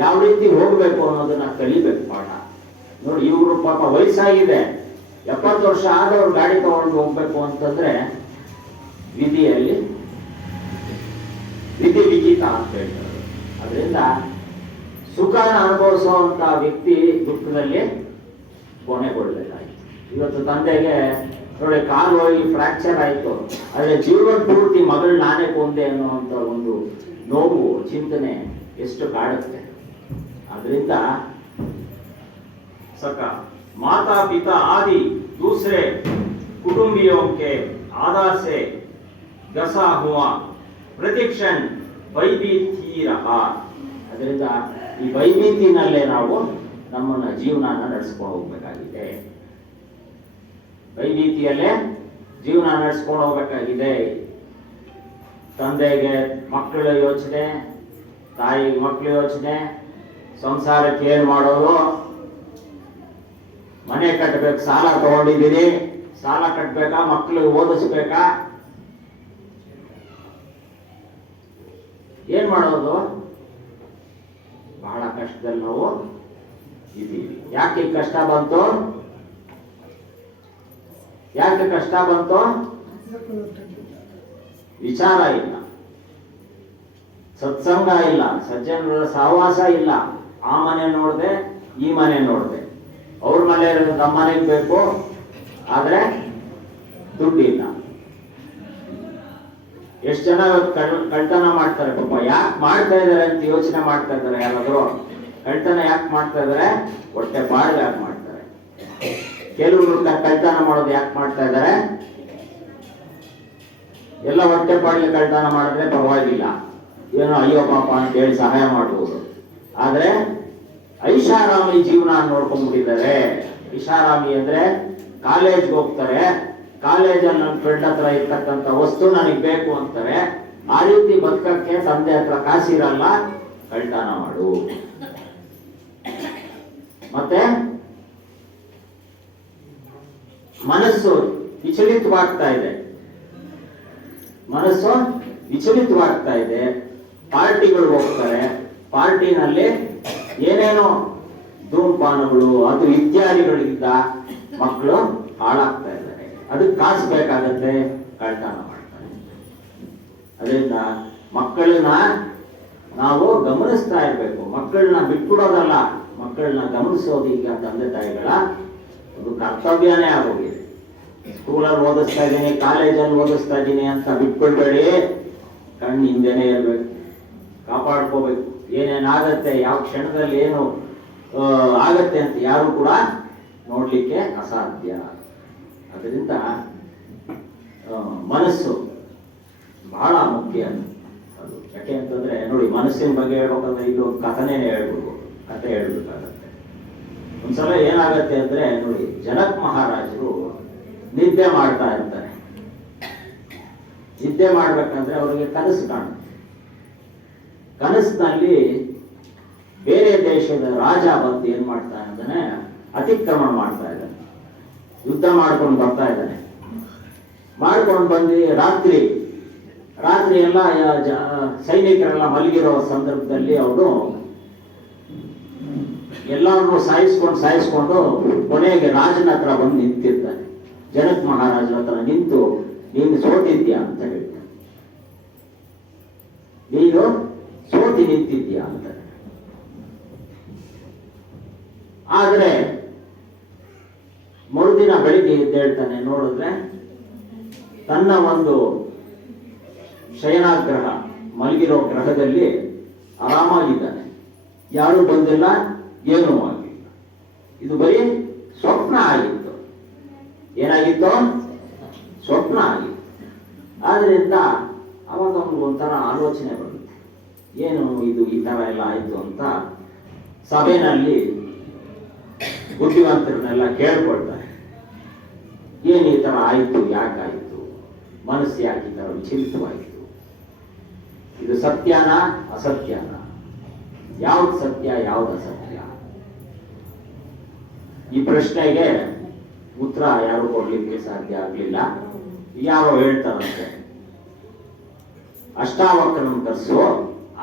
ಯಾವ ರೀತಿ ಹೋಗ್ಬೇಕು ಅನ್ನೋದನ್ನ ಕಲಿಬೇಕು ಪಾಠ. ನೋಡಿ, ಇವರು ಪಾಪ ವಯಸ್ಸಾಗಿದೆ, 70 ವರ್ಷ ಆದವ್ರು ಗಾಡಿ ತಗೊಂಡು ಹೋಗ್ಬೇಕು ಅಂತಂದ್ರೆ ವಿಧಿ ವಿಚಿತ ಅಂತ ಹೇಳ್ತಾರೆ. ಅದರಿಂದ ಸುಖನ ಅನುಭವಿಸುವಂತ ವ್ಯಕ್ತಿ ದುಃಖದಲ್ಲಿ ಕೊನೆಗೊಳ್ಳಬೇಕಾಗಿತ್ತು. ಇವತ್ತು ತಂದೆಗೆ ನೋಡಿ ಕಾಲು ಹೋಗಿ ಫ್ರಾಕ್ಚರ್ ಆಯ್ತು, ಆದ್ರೆ ಜೀವನ ಪೂರ್ತಿ ಮಗಳು ನಾನೇ ಕೊಂದೆ ಅನ್ನುವಂತ ಒಂದು ನೋವು ಚಿಂತನೆ ಎಷ್ಟು ಕಾಡುತ್ತೆ. ಅದರಿಂದ सका माता पिता आदि दूसरे कुटुंबियों के आधार से गसा हुआ प्रतिक्षण भयभीति रहा. ಅದರಿಂದ ಈ ಭಯಭೀತಿನಲ್ಲೇ ನಾವು ನಮ್ಮನ್ನ ಜೀವನನ ನಡೆಸ್ಕೊಂಡು ಹೋಗ್ಬೇಕಾಗಿದೆ. ಭಯಭೀತಿಯಲ್ಲೇ ಜೀವನ ನಡೆಸ್ಕೊಂಡು ಹೋಗ್ಬೇಕಾಗಿದೆ. ತಂದೆಗೆ ಮಕ್ಕಳ ಯೋಚನೆ, ತಾಯಿಗೆ ಮಕ್ಕಳ ಯೋಚನೆ, ಸಂಸಾರಕ್ಕೆ ಏನ್ ಮಾಡೋದು, ಮನೆ ಕಟ್ಟಬೇಕು, ಸಾಲ ತಗೊಂಡಿದ್ದೀನಿ, ಸಾಲ ಕಟ್ಟಬೇಕಾ, ಮಕ್ಕಳಿಗೆ ಓದಿಸ್ಬೇಕಾ, ಏನ್ ಮಾಡೋದು, ಬಹಳ ಕಷ್ಟದಲ್ಲಿ ನಾವು ಇದ್ದೀವಿ. ಯಾಕೆ ಕಷ್ಟ ಬಂತು? ವಿಚಾರ ಇಲ್ಲ, ಸತ್ಸಂಗ ಇಲ್ಲ, ಸಜ್ಜನರ ಸಹವಾಸ ಇಲ್ಲ. ಆ ಮನೆ ನೋಡ್ದೆ, ಈ ಮನೆ ನೋಡ್ದೆ, ಅವ್ರ ಮನೆ ನಮ್ಮ ಮನೆಗೆ ಬೇಕು, ಆದ್ರೆ ದುಡ್ಡಿಲ್ಲ. ಎಷ್ಟು ಜನ ಕಳ್ತನ ಮಾಡ್ತಾರೆ ಪಾಪ. ಯಾಕೆ ಮಾಡ್ತಾ ಇದಾರೆ ಅಂತ ಯೋಚನೆ ಮಾಡ್ತಾ ಇದಾರೆ. ಯಾರಾದ್ರೂ ಕಳ್ತನ ಯಾಕೆ ಮಾಡ್ತಾ ಇದಾರೆ? ಹೊಟ್ಟೆ ಬಾಳ್ಗೆ ಯಾಕೆ ಮಾಡ್ತಾರೆ. ಕೆಲವರು ಕಳ್ತನ ಮಾಡೋದು ಯಾಕೆ ಮಾಡ್ತಾ ಇದಾರೆ? ಎಲ್ಲ ಹೊಟ್ಟೆ ಬಾಳ್ಗೆ ಕಳ್ತನ ಮಾಡಿದ್ರೆ ಪರವಾಗಿಲ್ಲ, ಏನೋ ಅಯ್ಯೋ ಪಾಪ ಅಂತ ಹೇಳಿ ಸಹಾಯ ಮಾಡಬಹುದು. ಆದ್ರೆ ಐಷಾರಾಮಿ ಜೀವನ ನೋಡ್ಕೊಂಡ್ಬಿಟ್ಟಿದ್ದಾರೆ. ಐಷಾರಾಮಿ ಅಂದ್ರೆ ಕಾಲೇಜ್ಗೆ ಹೋಗ್ತಾರೆ, ಕಾಲೇಜಲ್ಲಿ ನನ್ನ ಫ್ರೆಂಡ್ ಹತ್ರ ಇರ್ತಕ್ಕಂಥ ವಸ್ತು ನನಗೆ ಬೇಕು ಅಂತಾರೆ. ಆ ರೀತಿ ಬದುಕಕ್ಕೆ ತಂದೆ ಹತ್ರ ಕಾಸಿರಲ್ಲ, ಕಳ್ತನ ಮಾಡು. ಮತ್ತೆ ಮನಸ್ಸು ವಿಚಲಿತವಾಗ್ತಾ ಇದೆ, ಪಾರ್ಟಿಗಳು ಹೋಗ್ತಾರೆ, ಪಾರ್ಟಿನಲ್ಲಿ ಏನೇನೋ ಧೂಮಪಾನಗಳು ಅದು ಇತ್ಯಾದಿಗಳಿಂದ ಮಕ್ಕಳು ಹಾಳಾಗ್ತಾ ಇದ್ದಾರೆ. ಅದಕ್ಕೆ ಕಾಸು ಬೇಕಾಗತ್ತೆ, ಕಳ್ತನ ಮಾಡ್ತಾರೆ. ಅದರಿಂದ ಮಕ್ಕಳನ್ನ ನಾವು ಗಮನಿಸ್ತಾ ಇರ್ಬೇಕು. ಮಕ್ಕಳನ್ನ ಬಿಟ್ಬಿಡೋದಲ್ಲ, ಮಕ್ಕಳನ್ನ ಗಮನಿಸೋದು ಈಗ ತಂದೆ ತಾಯಿಗಳ ಒಂದು ಕರ್ತವ್ಯನೇ ಆಗೋಗಿದೆ. ಸ್ಕೂಲಲ್ಲಿ ಓದಿಸ್ತಾ ಇದ್ದೀನಿ, ಕಾಲೇಜಲ್ಲಿ ಓದಿಸ್ತಾ ಇದ್ದೀನಿ ಅಂತ ಬಿಟ್ಕೊಳ್ಬೇಡಿ. ಕಣ್ಣು ಹಿಂದೆನೇ ಇರಬೇಕು, ಕಾಪಾಡ್ಕೋಬೇಕು. ಏನೇನಾಗತ್ತೆ, ಯಾವ ಕ್ಷಣದಲ್ಲಿ ಏನು ಆಗತ್ತೆ ಅಂತ ಯಾರು ಕೂಡ ನೋಡ್ಲಿಕ್ಕೆ ಅಸಾಧ್ಯ. ಅದರಿಂದ ಮನಸ್ಸು ಬಹಳ ಮುಖ್ಯ. ಅದು ಯಾಕೆ ಅಂತಂದ್ರೆ ನೋಡಿ, ಮನಸ್ಸಿನ ಬಗ್ಗೆ ಹೇಳ್ಬೇಕಂದ್ರೆ ಇದು ಒಂದು ಕಥೆನೇ ಕಥೆ ಹೇಳ್ಬೇಕಾಗತ್ತೆ. ಒಂದ್ಸಲ ಏನಾಗತ್ತೆ ಅಂದ್ರೆ ನೋಡಿ, ಜನಕ್ ಮಹಾರಾಜರು ನಿದ್ದೆ ಮಾಡ್ತಾ ಇರ್ತಾರೆ. ನಿದ್ದೆ ಮಾಡ್ಬೇಕಂದ್ರೆ ಅವರಿಗೆ ಕನಸು ಕಾಣುತ್ತೆ. ಕನಸಿನಲ್ಲಿ ಬೇರೆ ದೇಶದ ರಾಜ ಬಂದು ಏನ್ ಮಾಡ್ತಾನೆ ಅಂದ್ರೆ ಅತಿಕ್ರಮಣ ಮಾಡ್ತಾ ಇದ್ದಾನೆ, ಯುದ್ಧ ಮಾಡ್ಕೊಂಡು ಬರ್ತಾ ಇದ್ದಾನೆ. ಮಾಡ್ಕೊಂಡು ಬಂದು ರಾತ್ರಿ ಎಲ್ಲ ಸೈನಿಕರೆಲ್ಲ ಮಲಗಿರೋ ಸಂದರ್ಭದಲ್ಲಿ ಅವನು ಎಲ್ಲರನ್ನೂ ಸಾಯಿಸ್ಕೊಂಡು ಕೊನೆಗೆ ರಾಜನ ಹತ್ರ ಬಂದು ನಿಂತಿರ್ತಾನೆ. ಜನಕ್ ಮಹಾರಾಜನ ಹತ್ರ ನಿಂತು, ನೀನು ಸೋತಿದ್ಯಾ ಅಂತ ಹೇಳ್ತಾನೆ. ನೀನು ಸೋತಿ ನಿಂತಿದ್ಯಾ ಅಂತ. ಆದ್ರೆ ಮರುದಿನ ಬೆಳಿಗ್ಗೆ ಎದ್ದೇಳ್ತಾನೆ, ನೋಡಿದ್ರೆ ತನ್ನ ಒಂದು ಶಯನಾಗ್ರಹ ಮಲಗಿರೋ ಗ್ರಹದಲ್ಲಿ ಆರಾಮಾಗಿದ್ದಾನೆ. ಯಾರು ಬಂದಿಲ್ಲ, ಏನೂ ಆಗಿಲ್ಲ. ಇದು ಬರೀ ಸ್ವಪ್ನ ಆಗಿತ್ತು. ಏನಾಗಿತ್ತು? ಸ್ವಪ್ನ ಆಗಿತ್ತು. ಆದ್ರಿಂದ ಅವಾಗ ಅವನಿಗೆ ಒಂಥರ ಆಲೋಚನೆ ಬರುತ್ತೆ, ಏನು ಇದು ಈ ತರ ಎಲ್ಲ ಆಯ್ತು ಅಂತ. ಸಭೆಯಲ್ಲಿ ಬುದ್ಧಿವಂತರನ್ನೆಲ್ಲ ಕೇಳ್ಕೊಳ್ತಾರೆ, ಏನು ಈ ತರ ಆಯ್ತು, ಯಾಕಾಯ್ತು, ಮನಸ್ಸು ಯಾಕೆ ಈ ತರ ವಿಚಲಿತವಾಯಿತು, ಇದು ಸತ್ಯನಾ ಅಸತ್ಯನಾ, ಯಾವ್ದು ಸತ್ಯ ಯಾವ್ದು ಅಸತ್ಯ? ಈ ಪ್ರಶ್ನೆಗೆ ಉತ್ತರ ಯಾರು ಕೊಡ್ಲಿಕ್ಕೆ ಸಾಧ್ಯ ಆಗ್ಲಿಲ್ಲ. ಯಾರೋ ಹೇಳ್ತಾರಂತೆ, ಅಷ್ಟಾವಕ್ರನ ಕರೆಸು,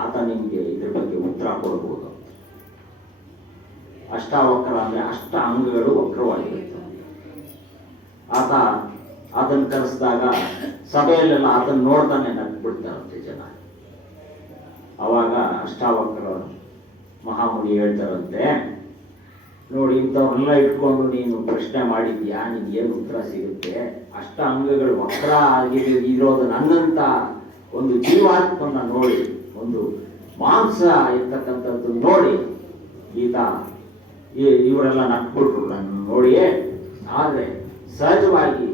ಆತ ನಿಮ್ಗೆ ಇದ್ರ ಬಗ್ಗೆ ಉತ್ತರ ಕೊಡಬಹುದು. ಅಷ್ಟಾವಕ್ರ ಅಂದ್ರೆ ಅಷ್ಟ ಅಂಗಗಳು ವಕ್ರವಾಗಿರುತ್ತೆ. ಆತನ ಕರೆಸಿದಾಗ ಸಭೆಯಲ್ಲೆಲ್ಲ ಆತನ ನೋಡ್ತಾನೆ ನಗ್ಬಿಡ್ತಾರಂತೆ ಜನ. ಅವಾಗ ಅಷ್ಟಾವಕ್ರ ಮಹಾಮುನಿ ಹೇಳ್ತಾರಂತೆ, ನೋಡಿ, ಇಂಥವ್ರನ್ನೆಲ್ಲ ಇಟ್ಕೊಂಡು ನೀನು ಪ್ರಶ್ನೆ ಮಾಡಿದ್ಯಾ, ನಿನ್ಗೇನು ಉತ್ತರ ಸಿಗುತ್ತೆ? ಅಷ್ಟ ಅಂಗಗಳು ವಕ್ರ ಇರೋದು ನನ್ನಂತ ಒಂದು ಜೀವಾತ್ಮನ ನೋಡಿ, ಒಂದು ಮಾಂಸ ಇರ್ತಕ್ಕಂಥದ್ದು ನೋಡಿ ಇವರೆಲ್ಲ ನಕ್ಬಿಟ್ರು ನನ್ನ ನೋಡಿಯೇ. ಆದ್ರೆ ಸಹಜವಾಗಿ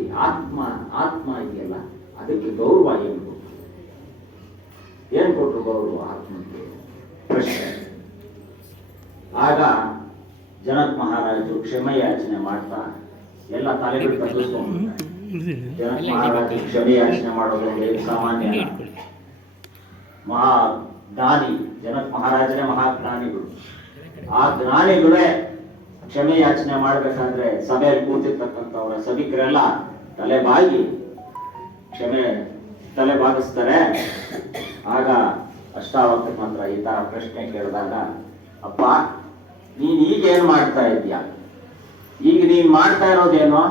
ಆತ್ಮ ಇದೆಯಲ್ಲ, ಅದಕ್ಕೆ ಗೌರವ ಏನ್ ಕೊಟ್ರು ಗೌರವ ಆತ್ಮಕ್ಕೆ? ಪ್ರಶ್ನೆ. ಆಗ ಜನಕ್ ಮಹಾರಾಜರು ಕ್ಷಮೆಯಾಚನೆ ಮಾಡ್ತಾ ಎಲ್ಲ ತಲೆಗಳು ತಗ್ಗಿಸ್ಕೊಂಡ್ಬಿಡ್ತಾರೆ. ಜನಕ್ ಮಹಾರಾಜರು ಕ್ಷಮೆಯಾಚನೆ ಮಾಡೋದು ಸಾಮಾನ್ಯ. ಜ್ಞಾನಿ ಜನಕ್ ಮಹಾರಾಜರೇ ಮಹಾಜ್ಞಾನಿಗಳು. ಆ ಜ್ಞಾನಿಗಳೇ ಕ್ಷಮೆ ಯಾಚನೆ ಮಾಡ್ಬೇಕಾದ್ರೆ ಸಭೆಯಲ್ಲಿ ಕೂತಿರ್ತಕ್ಕಂಥವ್ರ ಸಭಿಕರೆಲ್ಲ ತಲೆ ಬಾಗಿಸ್ತಾರೆ. ಆಗ ಅಷ್ಟಾವಕ್ರ ಮಾತ್ರ ಈ ತರ ಪ್ರಶ್ನೆ ಕೇಳಿದಾಗ, ಅಪ್ಪ, ನೀನ್ ಈಗ ಏನ್ ಮಾಡ್ತಾ ಇದ್ಯಾ? ಈಗ ನೀನ್ ಮಾಡ್ತಾ ಇರೋದೇನೋ,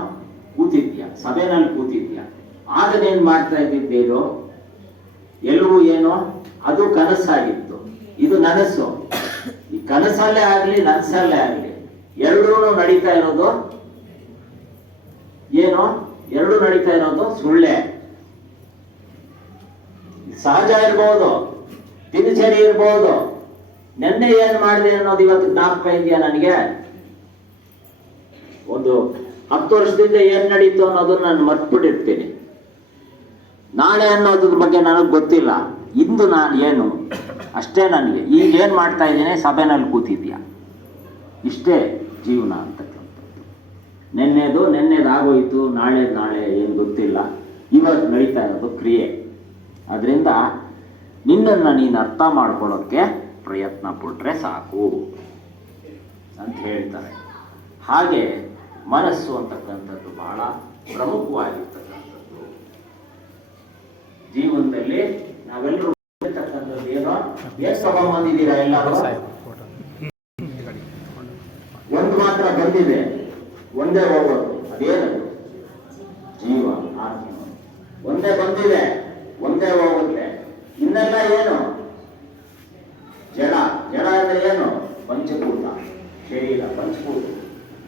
ಕೂತಿದ್ಯಾ, ಸಭೆನಲ್ಲಿ ಕೂತಿದ್ಯಾ. ಆಗ ನೀನ್ ಮಾಡ್ತಾ ಇದ್ದಿದ್ದೇನೋ ಎಲ್ಲವೂ ಏನೋ ಅದು ಕನಸಾಗಿತ್ತು, ಇದು ನನಸು. ಈ ಕನಸಲ್ಲೇ ಆಗ್ಲಿ ನನಸಲ್ಲೇ ಆಗ್ಲಿ ಎರಡೂ ನಡೀತಾ ಇರೋದು ಏನೋ, ಎರಡು ನಡೀತಾ ಇರೋದು ಸುಳ್ಳೆ. ಸಹಜ ಇರ್ಬೋದು, ದಿನಚರಿ ಇರ್ಬೋದು. ನೆನ್ನೆ ಏನ್ ಮಾಡಿದೆ ಅನ್ನೋದು ಇವತ್ತು ಜ್ಞಾಪಕ ಇದೆಯಾ ನನಗೆ? ಒಂದು 10 ವರ್ಷದಿಂದ ಏನ್ ನಡೀತು ಅನ್ನೋದನ್ನ ನಾನು ಮರ್ತ್ಬಿಟ್ಟಿರ್ತೀನಿ. ನಾಳೆ ಅನ್ನೋದ್ರ ಬಗ್ಗೆ ನನಗೆ ಗೊತ್ತಿಲ್ಲ. ಇಂದು ನಾನು ಏನು ಅಷ್ಟೇ. ನನಗೆ ಈಗ ಏನ್ ಮಾಡ್ತಾ ಇದ್ದೀನಿ, ಸಭೆನಲ್ಲಿ ಕೂತಿದ್ಯಾ, ಇಷ್ಟೇ ಜೀವನ ಅಂತಕ್ಕಂಥದ್ದು. ನೆನ್ನೆದಾಗೋಯ್ತು, ನಾಳೆ ಏನು ಗೊತ್ತಿಲ್ಲ. ಇವಾಗ ನಡೀತಾ ಇರೋದು ಕ್ರಿಯೆ. ಅದರಿಂದ ನಿನ್ನನ್ನು ನೀನು ಅರ್ಥ ಮಾಡ್ಕೊಳ್ಳೋಕ್ಕೆ ಪ್ರಯತ್ನ ಪಟ್ರೆ ಸಾಕು ಅಂತ ಹೇಳ್ತಾರೆ. ಹಾಗೆ ಮನಸ್ಸು ಅಂತಕ್ಕಂಥದ್ದು ಬಹಳ ಪ್ರಮುಖವಾಗಿರ್ತಕ್ಕಂಥದ್ದು ಜೀವನದಲ್ಲಿ. ನಾವೆಲ್ಲರೂ ಇರ್ತಕ್ಕಂಥದ್ದು ಏನೋ ತಗೊಂಡ್ಬಂದಿದ್ದೀರಾ ಎಲ್ಲರೂ? ಒಂದು ಮಾತ್ರ ಬಂದಿದೆ, ಒಂದೇ ಹೋಗೋದು. ಅದೇನದು? ಜೀವ, ಆತ್ಮ ಒಂದೇ ಬಂದಿದೆ, ಒಂದೇ ಹೋಗುತ್ತೆ. ಇನ್ನೆಲ್ಲ ಏನು? ಜಡ ಅಂದ್ರೆ ಏನು? ಪಂಚಭೂತ ಶರೀರ, ಪಂಚಭೂತ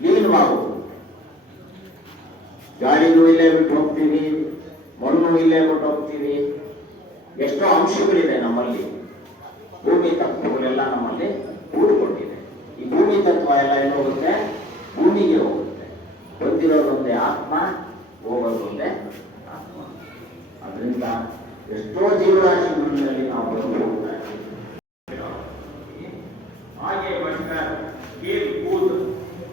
ಲೀನವಾಗುವುದು. ಗಾಳಿನೂ ಇಲ್ಲೇ ಹೋಗ್ತೀವಿ, ಮಣ್ಣು ಇಲ್ಲೇ ಕೊಟ್ಟು ಹೋಗ್ತೀವಿ. ಎಷ್ಟೋ ಅಂಶಗಳಿದೆ ನಮ್ಮಲ್ಲಿ, ಭೂಮಿ ತತ್ವಗಳೆಲ್ಲ ನಮ್ಮಲ್ಲಿ ಕೂಡಿಕೊಂಡಿದೆ. ಈ ಭೂಮಿ ತತ್ವ ಎಲ್ಲ ಎಲ್ಲಿ ಹೋಗುತ್ತೆ? ಭೂಮಿಗೆ ಹೋಗುತ್ತೆ. ಬಂದಿರೋದೊಂದೇ ಆತ್ಮ, ಹೋಗೋದೊಂದೇ ಆತ್ಮ. ಅದರಿಂದ ಎಷ್ಟೋ ಜೀವರಾಶಿಗಳಲ್ಲಿ ನಾವು ಬಂದು ಹೋಗ್ತಾ ಇದ್ದೀವಿ. आगे बढ़कर खेल कूद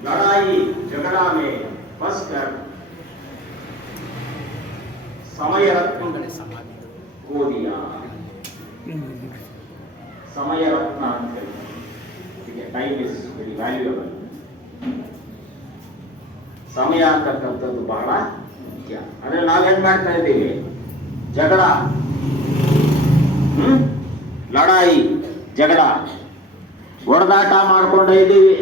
लड़ाई झगड़ा में फंसकर समय रत्न खो दिया. समय रत्न ಅಂತ ಹೇಳಿ ಟೈಮ್ ಇಸ್ ವೆರಿ ವ್ಯಾಲ್ಯೂಯಬಲ್. ಸಮಯ ಅಂತಕ್ಕಂಥದ್ದು ಬಹಳ ಮುಖ್ಯ. ಅಂದ್ರೆ ನಾವೇನ್ ಮಾಡ್ತಾ ಇದ್ದೀವಿ? ಜಗಳ, ಲಡಾಯಿ ಜಗಳ, ಹೊಡೆದಾಟ ಮಾಡ್ಕೊಂಡ ಇದ್ದೀವಿ.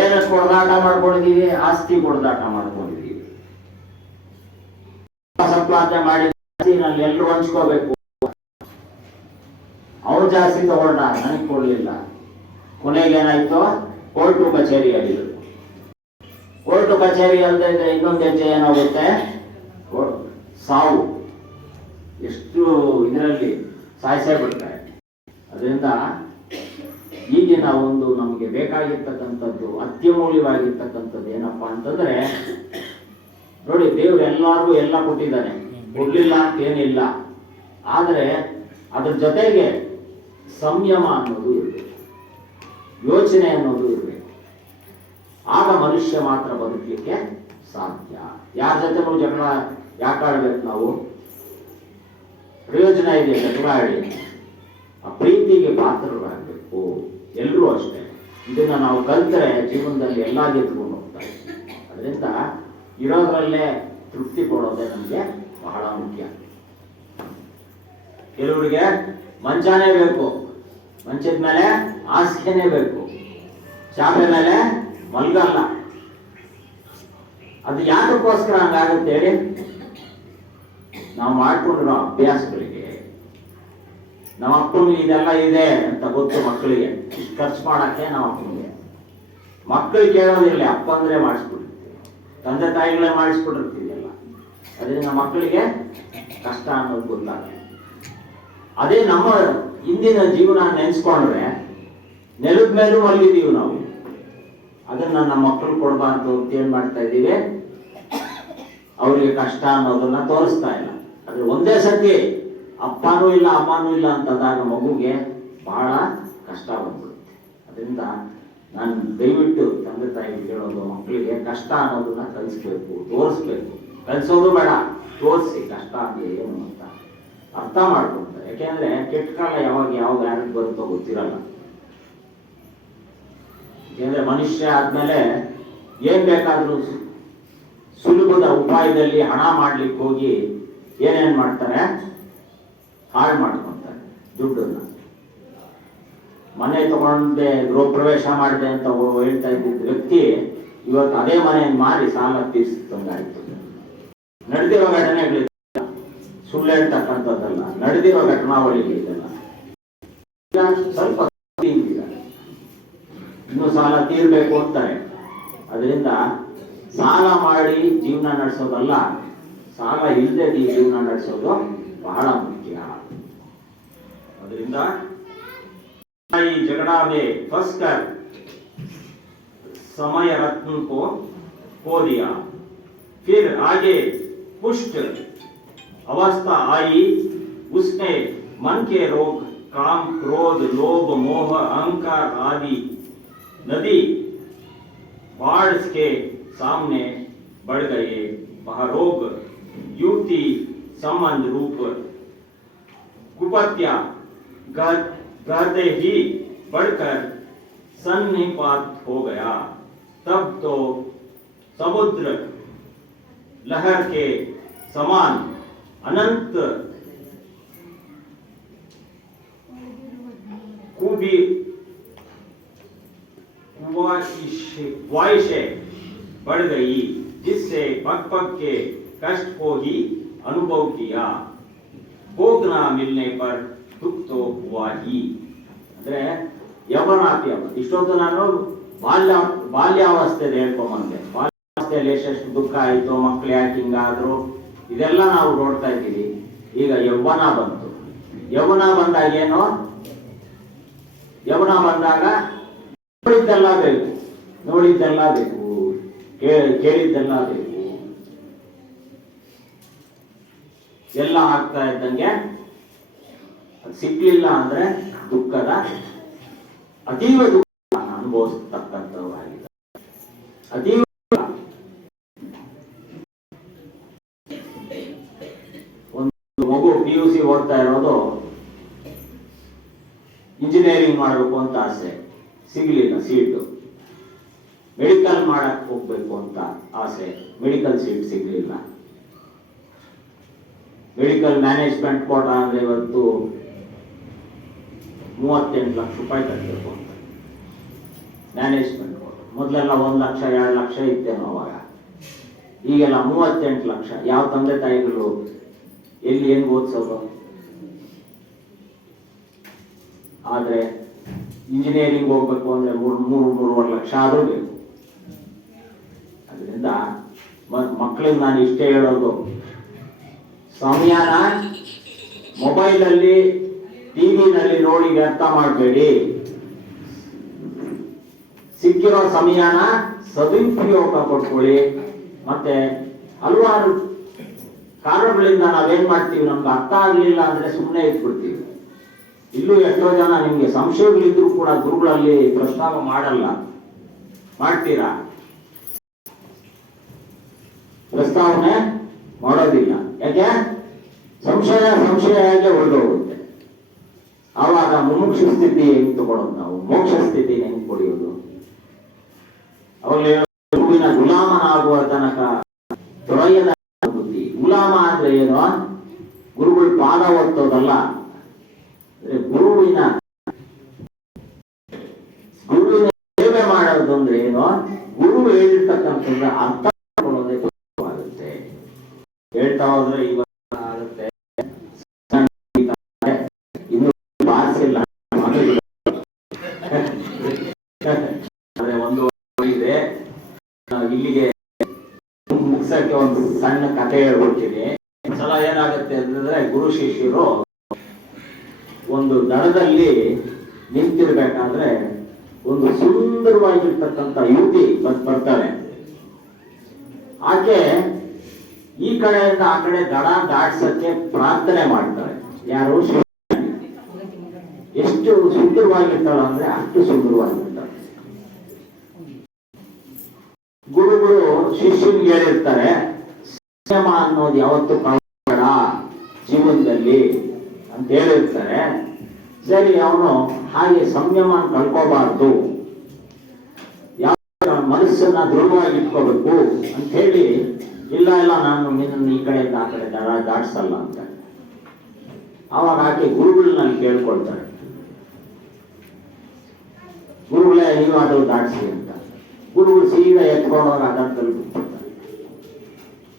ಏನಕ್ಕೆ ಹೊಡೆದಾಟ ಮಾಡ್ಕೊಂಡಿದ್ದೀವಿ? ಆಸ್ತಿ ಹೊಡೆದಾಟ ಮಾಡ್ಕೊಂಡಿದ್ದೀವಿ. ಸಂಪಾದನೆ ಮಾಡಿ ನಲ್ಲಿ ಎಲ್ಲರೂ ಹಂಚ್ಕೋಬೇಕು. ಅವ್ರು ಜಾಸ್ತಿ ತಗೊಂಡ, ನನಗೆ ಕೊಡ್ಲಿಲ್ಲ. ಕೊನೆಗೆ ಏನಾಯ್ತು? ಕೋರ್ಟು ಕಚೇರಿಯಲ್ಲಿ. ಕೋರ್ಟು ಕಚೇರಿ ಅಲ್ಲದೆ ಇದ್ರೆ ಇನ್ನೊಂದು ಹೆಜ್ಜೆ ಏನಾಗುತ್ತೆ? ಸಾವು. ಎಷ್ಟು ಇದರಲ್ಲಿ ಸಾಯಿಸೇ ಬಿಡ್ತಾರೆ. ಅದರಿಂದ ಈಗಿನ ಒಂದು ನಮಗೆ ಬೇಕಾಗಿರ್ತಕ್ಕಂಥದ್ದು, ಅತ್ಯಮೂಲ್ಯವಾಗಿರ್ತಕ್ಕಂಥದ್ದು ಏನಪ್ಪಾ ಅಂತಂದ್ರೆ, ನೋಡಿ, ದೇವ್ರು ಎಲ್ಲರಿಗೂ ಎಲ್ಲ ಕೊಟ್ಟಿದ್ದಾನೆ, ಕೊಡ್ಲಿಲ್ಲ ಅಂತೇನಿಲ್ಲ. ಆದರೆ ಅದ್ರ ಜೊತೆಗೆ ಸಂಯಮ ಅನ್ನೋದು ಇರಬೇಕು, ಯೋಚನೆ ಅನ್ನೋದು ಇರಬೇಕು. ಆಗ ಮನುಷ್ಯ ಮಾತ್ರ ಬದುಕಲಿಕ್ಕೆ ಸಾಧ್ಯ. ಯಾರ ಜೊತೆನೂ ಜಗಳ ಯಾಕೆ ಆಡ್ಬೇಕು ನಾವು? ಪ್ರಯೋಜನ ಇದೆ ಜಗಳ ಆಡಿ. ಆ ಪ್ರೀತಿಗೆ ಪಾತ್ರರಾಗಬೇಕು. ಎಲ್ಲರೂ ಅಷ್ಟೇ. ಇದನ್ನ ನಾವು ಕಲ್ತರೆ ಜೀವನದಲ್ಲಿ ಎಲ್ಲ ಗೆದ್ದುಕೊಂಡು ಹೋಗ್ತಾರೆ. ಅದರಿಂದ ಇರೋದ್ರಲ್ಲೇ ತೃಪ್ತಿ ಕೊಡೋದೇ ನಮಗೆ ಬಹಳ ಮುಖ್ಯ. ಕೆಲವರಿಗೆ ಮಂಚಾನೇ ಬೇಕು, ಮಂಚದ ಮೇಲೆ ಹಾಸಿಗೆನೇ ಬೇಕು, ಚಾಪೆ ಮೇಲೆ ಮಲ್ಗಲ್ಲ. ಅದು ಯಾತಕ್ಕೋಸ್ಕರ ಹಂಗಾಗುತ್ತೆ ಹೇಳಿ? ನಾವು ಮಾಡ್ಕೊಂಡಿರೋ ಅಭ್ಯಾಸಗಳಿಗೆ. ನಮ್ಮ ಅಪ್ಪನಿಗೆ ಇದೆಲ್ಲ ಇದೆ ಅಂತ ಗೊತ್ತು ಮಕ್ಕಳಿಗೆ, ಇಷ್ಟು ಖರ್ಚು ಮಾಡಕ್ಕೆ ನಮ್ಮ ಅಪ್ಪನಿಗೆ. ಮಕ್ಕಳು ಕೇಳೋದಿಲ್ಲ, ಅಪ್ಪ ಅಂದ್ರೆ ಮಾಡಿಸ್ಬಿಟ್ಟಿರ್ತೀವಿ, ತಂದೆ ತಾಯಿಗಳೇ ಮಾಡಿಸ್ಬಿಟ್ಟಿರ್ತೀವಿ ಎಲ್ಲ. ಅದರಿಂದ ಮಕ್ಕಳಿಗೆ ಕಷ್ಟ ಅನ್ನೋದು ಗೊತ್ತಾಗುತ್ತೆ. ಅದೇ ನಮ್ಮ ಇಂದಿನ ಜೀವನ ನೆನೆಸ್ಕೊಂಡ್ರೆ ನೆಲದ ಮೇಲೂ ಮಲಗಿದ್ದೀವಿ ನಾವು. ಅದನ್ನ ನಮ್ಮ ಮಕ್ಕಳು ಕೊಡಬಾರ್ದು ಅಂತ ಏನ್ ಮಾಡ್ತಾ ಇದ್ದೀವಿ? ಅವರಿಗೆ ಕಷ್ಟ ಅನ್ನೋದನ್ನ ತೋರಿಸ್ತಾ ಇಲ್ಲ. ಆದ್ರೆ ಒಂದೇ ಸತಿ ಅಪ್ಪನೂ ಇಲ್ಲ ಅಮ್ಮನೂ ಇಲ್ಲ ಅಂತಂದಾಗ ಮಗುಗೆ ಬಹಳ ಕಷ್ಟ ಬಂದ್ಬಿಡುತ್ತೆ. ಅದರಿಂದ ನಾನು ದಯವಿಟ್ಟು ತಂದೆ ತಾಯಿ ಹೇಳೋದು, ಮಕ್ಕಳಿಗೆ ಕಷ್ಟ ಅನ್ನೋದನ್ನ ಕಲಿಸ್ಬೇಕು, ತೋರಿಸ್ಬೇಕು. ಕಲಿಸೋದು ಬೇಡ, ತೋರಿಸಿ ಕಷ್ಟ ಅಂದ್ರೆ ಏನು ಅಂತ ಅರ್ಥ ಮಾಡ್ಕೊಳ್ತಾರೆ. ಯಾಕೆಂದ್ರೆ ಕೆಟ್ಟ ಕಾಲ ಯಾವಾಗ ಯಾರಿಗೆ ಬರುತ್ತೋ ಗೊತ್ತಿರಲ್ಲ. ಯಾಕೆಂದ್ರೆ ಮನುಷ್ಯ ಆದ್ಮೇಲೆ ಏನ್ ಬೇಕಾದ್ರೂ ಸುಲಭದ ಉಪಾಯದಲ್ಲಿ ಹಣ ಮಾಡ್ಲಿಕ್ಕೆ ಹೋಗಿ ಏನೇನ್ ಮಾಡ್ತಾರೆ? ಹಾಳು ಮಾಡ್ಕೊಂತಾರೆ ದುಡ್ಡನ್ನ. ಮನೆ ತಗೊಂಡೆ, ಗೃಹ ಪ್ರವೇಶ ಮಾಡಿದೆ ಅಂತ ಹೇಳ್ತಾ ಇದ್ದಿದ್ದ ವ್ಯಕ್ತಿ ಇವತ್ತು ಅದೇ ಮನೆಯನ್ನು ಮಾರಿ ಸಾಲ ತೀರಿಸಿದಂಗಾಯ್ತು. ನಡೆದಿರೋ ಘಟನೆಗಳು, ಸುಳ್ಳು ಹೇಳ್ತಕ್ಕಂಥದ್ದಲ್ಲ, ನಡೆದಿರೋ ಘಟನಾವಳಿಗೆ ಇದೆಲ್ಲ. ಸ್ವಲ್ಪ ಇನ್ನು ಸಾಲ ತೀರ್ಬೇಕು ಅಂತಾರೆ. ಅದರಿಂದ ಸಾಲ ಮಾಡಿ ಜೀವನ ನಡೆಸೋದಲ್ಲ, ಸಾಲ ಇಲ್ಲದೆ ಜೀವನ ನಡೆಸೋದು ಬಹಳ ಮುಖ್ಯ. ಅದರಿಂದ झगड़ा में फंसकर समय रत्न को खो दिया. फिर आगे पुष्ट अवस्था आई. उसने मन के रोग, काम, क्रोध, लोभ, मोह, अहंकार आदि नदी बाढ़ के सामने बढ़ गए. वह रोग युक्ति संबंध रूप कुपत्या कहते ही बढ़कर सन्निपात हो गया. तब तो समुद्र लहर के समान अनंत ख्वाहिशें बढ़ गई, जिससे पग पग के कष्ट को ही अनुभव किया. भोग न मिलने पर दुख तो हुआ ही. ಅಂದ್ರೆ ಯವನಾಪಿ. ಇಷ್ಟೊತ್ತು ನಾನು ಬಾಲ್ಯಾವಸ್ಥೆ ಹೇಳ್ಕೊಂಬಂದೆ. ಯುವನಾವಸ್ಥೆಯಲ್ಲಿ ಎಷ್ಟೆಷ್ಟು ದುಃಖ ಆಯಿತು, ಮಕ್ಕಳು ಯಾಕೆ ಹಿಂಗಾದ್ರು, ಇದೆಲ್ಲ ನಾವು ನೋಡ್ತಾ ಇದ್ದೀವಿ. ಈಗ ಯೌವನ ಬಂತು. ಯೌವನ ಬಂದಾಗ ಏನು? ಯೌವನ ಬಂದಾಗ ನೋಡಿದ್ದೆಲ್ಲ ಬೇಕು, ನೋಡಿದ್ದೆಲ್ಲ ಬೇಕು, ಕೇಳಿದ್ದೆಲ್ಲ ಬೇಕು, ಎಲ್ಲ ಆಗ್ತಾ ಇದ್ದಂಗೆ ಸಿಕ್ಲಿಲ್ಲ ಅಂದ್ರೆ ದುಃಖದ ಅತೀವ ದುಃಖ ಅನುಭವಿಸ್ತಕ್ಕಂಥವಾಗಿದೆ. ಅತೀವ ಒಂದು ಮಗು PUC ಓದ್ತಾ ಇರೋದು, ಇಂಜಿನಿಯರಿಂಗ್ ಮಾಡಬೇಕು ಅಂತ ಆಸೆ, ಸಿಗ್ಲಿಲ್ಲ ಸೀಟು. ಮೆಡಿಕಲ್ ಮಾಡಕ್ ಹೋಗ್ಬೇಕು ಅಂತ ಆಸೆ, ಮೆಡಿಕಲ್ ಸೀಟ್ ಸಿಗ್ಲಿಲ್ಲ. ಮೆಡಿಕಲ್ ಮ್ಯಾನೇಜ್ಮೆಂಟ್ ಕೋಟ ಅಂದ್ರೆ ಇವತ್ತು 38 ಲಕ್ಷ ರೂಪಾಯಿ ಕಟ್ಟಬೇಕು ಅಂತ. ಮ್ಯಾನೇಜ್ಮೆಂಟ್ ಕೋಟ ಮೊದಲೆಲ್ಲ 1 ಲಕ್ಷ 2 ಲಕ್ಷ ಇತ್ತೇನೋ ಅವಾಗ. ಈಗೆಲ್ಲ 38 ಲಕ್ಷ. ಯಾವ ತಂದೆ ತಾಯಿಗಳು ಎಲ್ಲಿ ಏನು ಓದಿಸೋದು? ಆದ್ರೆ ಇಂಜಿನಿಯರಿಂಗ್ ಹೋಗ್ಬೇಕು ಅಂದ್ರೆ 3-3.5 ಲಕ್ಷ ಆದ್ರೂ ಬೇಕು. ಅದರಿಂದ ಮಕ್ಕಳಿಗೆ ನಾನು ಇಷ್ಟೇ ಹೇಳೋದು, ಸಮಯನ ಮೊಬೈಲಲ್ಲಿ ಟಿವಿನಲ್ಲಿ ನೋಡಿ ವ್ಯರ್ಥ ಮಾಡಬೇಡಿ. ಸಿಕ್ಕಿರೋ ಸಮಯನ ಸದುಪಯೋಗ ಪಡ್ಕೊಳ್ಳಿ. ಮತ್ತೆ ಹಲವಾರು ಕಾರಣಗಳಿಂದ ನಾವೇನ್ ಮಾಡ್ತೀವಿ, ನಮ್ಗೆ ಅರ್ಥ ಆಗ್ಲಿಲ್ಲ ಅಂದ್ರೆ ಸುಮ್ಮನೆ ಇಟ್ಬಿಡ್ತೀವಿ. ಇಲ್ಲೂ ಎಷ್ಟೋ ಜನ ನಿಮ್ಗೆ ಸಂಶಯಗಳಿದ್ರು ಕೂಡ ಗುರುಗಳಲ್ಲಿ ಪ್ರಸ್ತಾವ ಮಾಡಲ್ಲ. ಮಾಡ್ತೀರಾ? ಪ್ರಸ್ತಾವನೆ ಮಾಡೋದಿಲ್ಲ. ಯಾಕೆ? ಸಂಶಯ ಹೊರಟೋಗುತ್ತೆ. ಆವಾಗ ಮುಮುಕ್ಷ ಸ್ಥಿತಿ ಹೆಂಗ್ ತಗೊಳ್ಳೋದು ನಾವು? ಮೋಕ್ಷ ಸ್ಥಿತಿ ಹೆಂಗ್ ಪಡೆಯೋದು? ಅವಾಗಲೇ ಗುರುವಿನ ಗುಲಾಮನಾಗುವ ತನಕ ದೊರೆಯದ ಬುದ್ಧಿ. ಗುಲಾಮ ಅಂದ್ರೆ ಏನು? ಗುರುಗಳು ಪಾದ ಒತ್ತೋದಲ್ಲ. ಅಂದ್ರೆ ಗುರುವಿನ ಸೇವೆ ಮಾಡೋದು ಅಂದ್ರೆ ಏನು? ಗುರು ಹೇಳಿರ್ತಕ್ಕಂಥ ಅರ್ಥ ಮಾಡ್ಕೊಳ್ಳೋದೇ ಆಗುತ್ತೆ. ಹೇಳ್ತಾ ಹೋದ್ರೆ ಇವಾಗ ಆಗುತ್ತೆ. ಇನ್ನು ಬಾರಿಸಿಲ್ಲ ಆದ್ರೆ ಒಂದು ಇದೆ. ಇಲ್ಲಿಗೆ ಮುಗಿಸಕ್ಕೆ ಒಂದು ಸಣ್ಣ ಕಥೆ ಹೇಳ್ಬಿಡ್ತೀನಿ. ಸಲ ಏನಾಗುತ್ತೆ ಅಂತಂದ್ರೆ, ಗುರು ಶಿಷ್ಯರು ಒಂದು ದಡದಲ್ಲಿ ನಿಂತಿರ್ಬೇಕಾದ್ರೆ ಒಂದು ಸುಂದರವಾಗಿರ್ತಕ್ಕಂಥ ಯುವತಿ ಬರ್ತಾಳೆ. ಆಕೆ ಈ ಕಡೆಯಿಂದ ಆ ಕಡೆ ದಡ ದಾಟ್ಸಕ್ಕೆ ಪ್ರಾರ್ಥನೆ ಮಾಡ್ತಾರೆ. ಯಾರು? ಎಷ್ಟು ಸುಂದರವಾಗಿರ್ತಾಳ ಅಂದ್ರೆ ಅಷ್ಟು ಸುಂದರವಾಗಿರ್ತಾಳೆ. ಗುರುಗಳು ಶಿಷ್ಯನಿಗೆ ಹೇಳಿರ್ತಾರೆ, ಸಂಯಮ ಅನ್ನೋದು ಯಾವತ್ತು ಕಳ್ಬೇಡ ಜೀವನದಲ್ಲಿ ಅಂತ ಹೇಳಿರ್ತಾರೆ. ಸರಿ, ಅವನು ಹಾಗೆ ಸಂಯಮ ಕಳ್ಕೋಬಾರ್ದು, ಯಾವ ಮನಸ್ಸನ್ನ ದೃಢವಾಗಿ ಇಟ್ಕೋಬೇಕು ಅಂತ ಹೇಳಿ, ಇಲ್ಲ ನಾನು ನಿನ್ನ ಈ ಕಡೆಯಿಂದ ಆ ಕಡೆ ದಾಟ್ಸಲ್ಲ ಅಂತ. ಅವಾಗ ಆಕೆ ಗುರುಗಳನ್ನ ಕೇಳ್ಕೊಳ್ತಾರೆ, ಗುರುಗಳೇ ನೀವು ಅದು ದಾಟ್ಸಿ ಅಂತ. ಗುರುಗಳು ಸೀದಾ ಎತ್ಕೊಂಡೋಗ ಅದರಲ್ಲಿ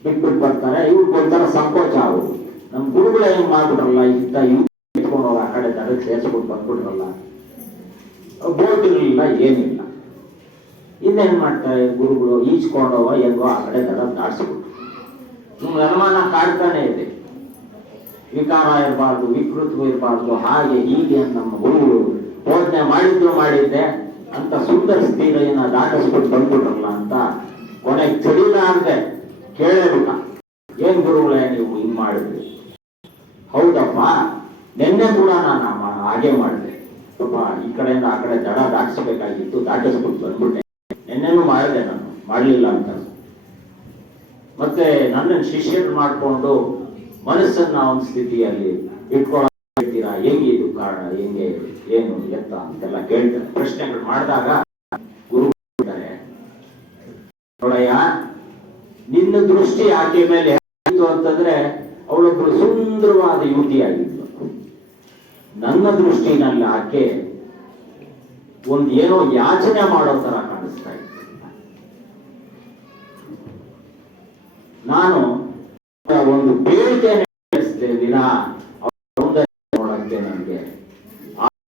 ಬಿಟ್ಬಿಟ್ಟು ಬರ್ತಾರೆ. ಇವ್ರು ಒಂಥರ ಸಂಕೋಚ ಆಗೋದು. ನಮ್ಮ ಗುರುಗಳೇ ಹೆಂಗ್ ಮಾಡ್ಬಿಟ್ರಲ್ಲ, ಇಂತ ಇವ್ ಎತ್ಕೊಂಡೋಗ ಆ ಕಡೆ ದಡಕ್ಕೆ ಸೇರಿಸ್ಬಿಟ್ಟು ಬಂದ್ಬಿಟ್ರಲ್ಲ. ಬೋಟ್ ಇರಲಿಲ್ಲ, ಏನಿಲ್ಲ. ಇನ್ನೇನ್ ಮಾಡ್ತಾರೆ ಗುರುಗಳು? ಈಚ್ಕೊಂಡವ ಹೆಂಗೋ ಆ ಕಡೆ ದಡ ದಾಟ್ಸ್ಬಿಟ್ರು. ನಿಮ್ಗೆ ಅನುಮಾನ ಕಾಡ್ತಾನೆ ಇದೆ. ವಿಕಾರ ಇರಬಾರ್ದು, ವಿಕೃತವೂ ಇರಬಾರ್ದು, ಹಾಗೆ ಹೀಗೆ ನಮ್ಮ ಗುರುಗಳು ಬೋಧನೆ ಮಾಡಿದ್ದೆ ಅಂತ ಸುಂದರ ಸ್ಥಿತಿಯನ್ನ ದಾಟಿಸ್ಬಿಟ್ಟು ಬಂದ್ಬಿಟ್ರಲ್ಲ ಅಂತ ಕೊನೆಗೆ ತಿಳಿಲಾರ್ದೆ ಕೇಳೇಬಿಟ್ಟ, ಏನ್ ಗುರುಗಳೇ ನೀವು ಹಿಂಗ್ ಮಾಡಿದ್ರಿ? ಹೌದಪ್ಪ, ನಿನ್ನೆ ಕೂಡ ನಾನು ಹಾಗೆ ಮಾಡಿದೆ. ಪಾಪ ಈ ಕಡೆಯಿಂದ ಆ ಕಡೆ ದಡ ದಾಟಿಸ್ಬೇಕಾಗಿತ್ತು, ದಾಟಿಸ್ಬಿಟ್ಟು ಬಂದ್ಬಿಟ್ಟೆ. ನಿನ್ನೆನೂ ಮಾಡಿದೆ, ನಾನು ಮಾಡಲಿಲ್ಲ ಅಂತ. ಮತ್ತೆ ನನ್ನ ಶಿಷ್ಯರು ಮಾಡಿಕೊಂಡು ಮನಸ್ಸನ್ನ ಒಂದು ಸ್ಥಿತಿಯಲ್ಲಿ ಇಟ್ಕೊಳ್ತೀರಾ? ಹೆಂಗಿದು ಕಾರಣ, ಹೆಂಗೆ, ಏನು ಎತ್ತ ಅಂತೆಲ್ಲ ಕೇಳ್ತಾರೆ. ಪ್ರಶ್ನೆಗಳು ಮಾಡಿದಾಗ ಗುರು ಹೇಳ್ತಾರೆ, ನೋಡಯ್ಯ, ನಿನ್ನ ದೃಷ್ಟಿ ಆಕೆ ಮೇಲೆ ಹೇಗಿತ್ತು ಅಂತಂದ್ರೆ ಅವಳೊಬ್ರು ಸುಂದರವಾದ ಯುವತಿಯಾಗಿದ್ಲು. ನನ್ನ ದೃಷ್ಟಿನಲ್ಲಿ ಆಕೆ ಒಂದ್ ಏನೋ ಯಾಚನೆ ಮಾಡೋ ತರ ಕಾಣಿಸ್ತಾ ಇತ್ತು. ನಾನು ಒಂದು ಬೇಡಿಕೆ ದಿನ ನೋಡಕ್ಕೆ ನನಗೆ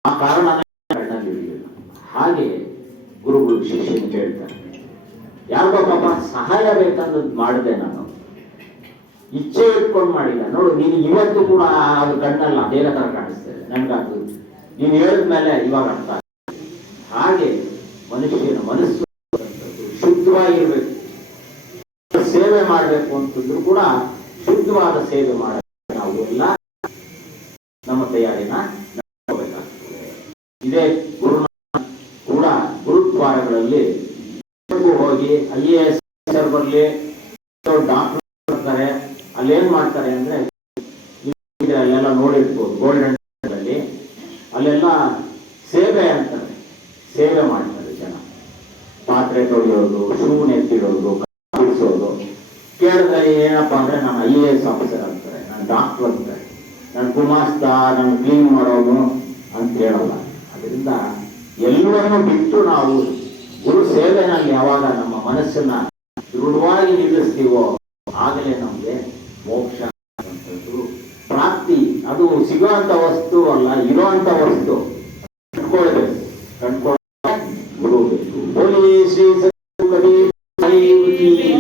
ಆ ಕಾರಣ ಕಣ್ಣಲ್ಲಿ ಹಿಡಿಯಲಿಲ್ಲ. ಹಾಗೆ ಗುರುಗಳು ಶಿಷ್ಯನ ಕೇಳ್ತಾರೆ, ಯಾರಿಗೋ ಪಾಪ ಸಹಾಯ ಬೇಕಂದ್ ಮಾಡಿದೆ ನಾನು, ಇಚ್ಛೆ ಇಟ್ಕೊಂಡು ಮಾಡಿಲ್ಲ. ನೋಡು ನೀನು ಇವತ್ತು ಕೂಡ ಅದು ಕಣ್ಣಲ್ಲ ಬೇರೆ ತರ ಕಾಣಿಸ್ತದೆ ನನ್ಗದು ನೀನು ಹೇಳಿದ್ಮೇಲೆ ಇವಾಗ ಅರ್ಥ ಆಗ್ತದೆ. ಹಾಗೆ ಮನುಷ್ಯನ ಮನಸ್ಸು ಶುದ್ಧವಾಗಿರ್ಬೇಕು. ಸೇವೆ ಮಾಡಬೇಕು ಅಂತಂದ್ರು ಕೂಡ ಶುದ್ಧವಾದ ಸೇವೆ ಮಾಡಬೇಕು. ನಾವು ಎಲ್ಲ ನಮ್ಮ ತಯಾರಿನ ನಡೆಸಬೇಕಾಗ್ತದೆ. ಇದೇ ಕೂಡ ಗುರುದ್ವಾರಗಳಲ್ಲಿ ಹೋಗಿ IAS ಬರಲಿ ಡಾಕ್ಟರ್ ಬರ್ತಾರೆ, ಅಲ್ಲೇನ್ ಮಾಡ್ತಾರೆ ಅಂದ್ರೆ ಅಲ್ಲೆಲ್ಲ ನೋಡಿರ್ಬೋದು ಗೋಲ್ಡನ್ ಅಲ್ಲಿ ಅಲ್ಲೆಲ್ಲ ಸೇವೆ ಅಂತಾರೆ, ಸೇವೆ ಮಾಡ್ತಾರೆ ಜನ. ಪಾತ್ರೆ ತೊಳೆಯೋದು, ಶೂನ್ ಎತ್ತಿಡೋದು, ಬಿಡಿಸೋದು. ಕೇಳಿದ್ರೆ ಏನಪ್ಪಾ ಅಂದ್ರೆ ನಾನು IAS ಆಫೀಸರ್ ಅಂತಾರೆ, ನಾನು ಡಾಕ್ಟರ್ ಅಂತಾರೆ, ನಾನು ಗುಮಾಸ್ತ, ನಾನು ಕ್ಲೀನ್ ಮಾಡೋನು ಅಂತ ಹೇಳಲ್ಲ. ಅದರಿಂದ ಎಲ್ಲವನ್ನೂ ಬಿಟ್ಟು ನಾವು ಗುರು ಸೇವೆನಲ್ಲಿ ಯಾವಾಗ ನಮ್ಮ ಮನಸ್ಸನ್ನ ದೃಢವಾಗಿ ನಿಲ್ಲಿಸ್ತೀವೋ ಆಗಲೇ ನಮ್ಗೆ ಮೋಕ್ಷ ಅಂತದ್ದು ಪ್ರಾಪ್ತಿ. ಅದು ಸಿಗುವಂತ ವಸ್ತು ಅಲ್ಲ, ಇರುವಂತ ವಸ್ತು. ಕಂಡ್ಕೊಳ್ಬೇಕು, ಗುರು ಬೇಕು. ಬೋಲಿ ಶ್ರೀ ಸದ್ಗುರು ಕಬೀರ್ ಸಾಹೇಬ್ ಕಿ ಜೈ.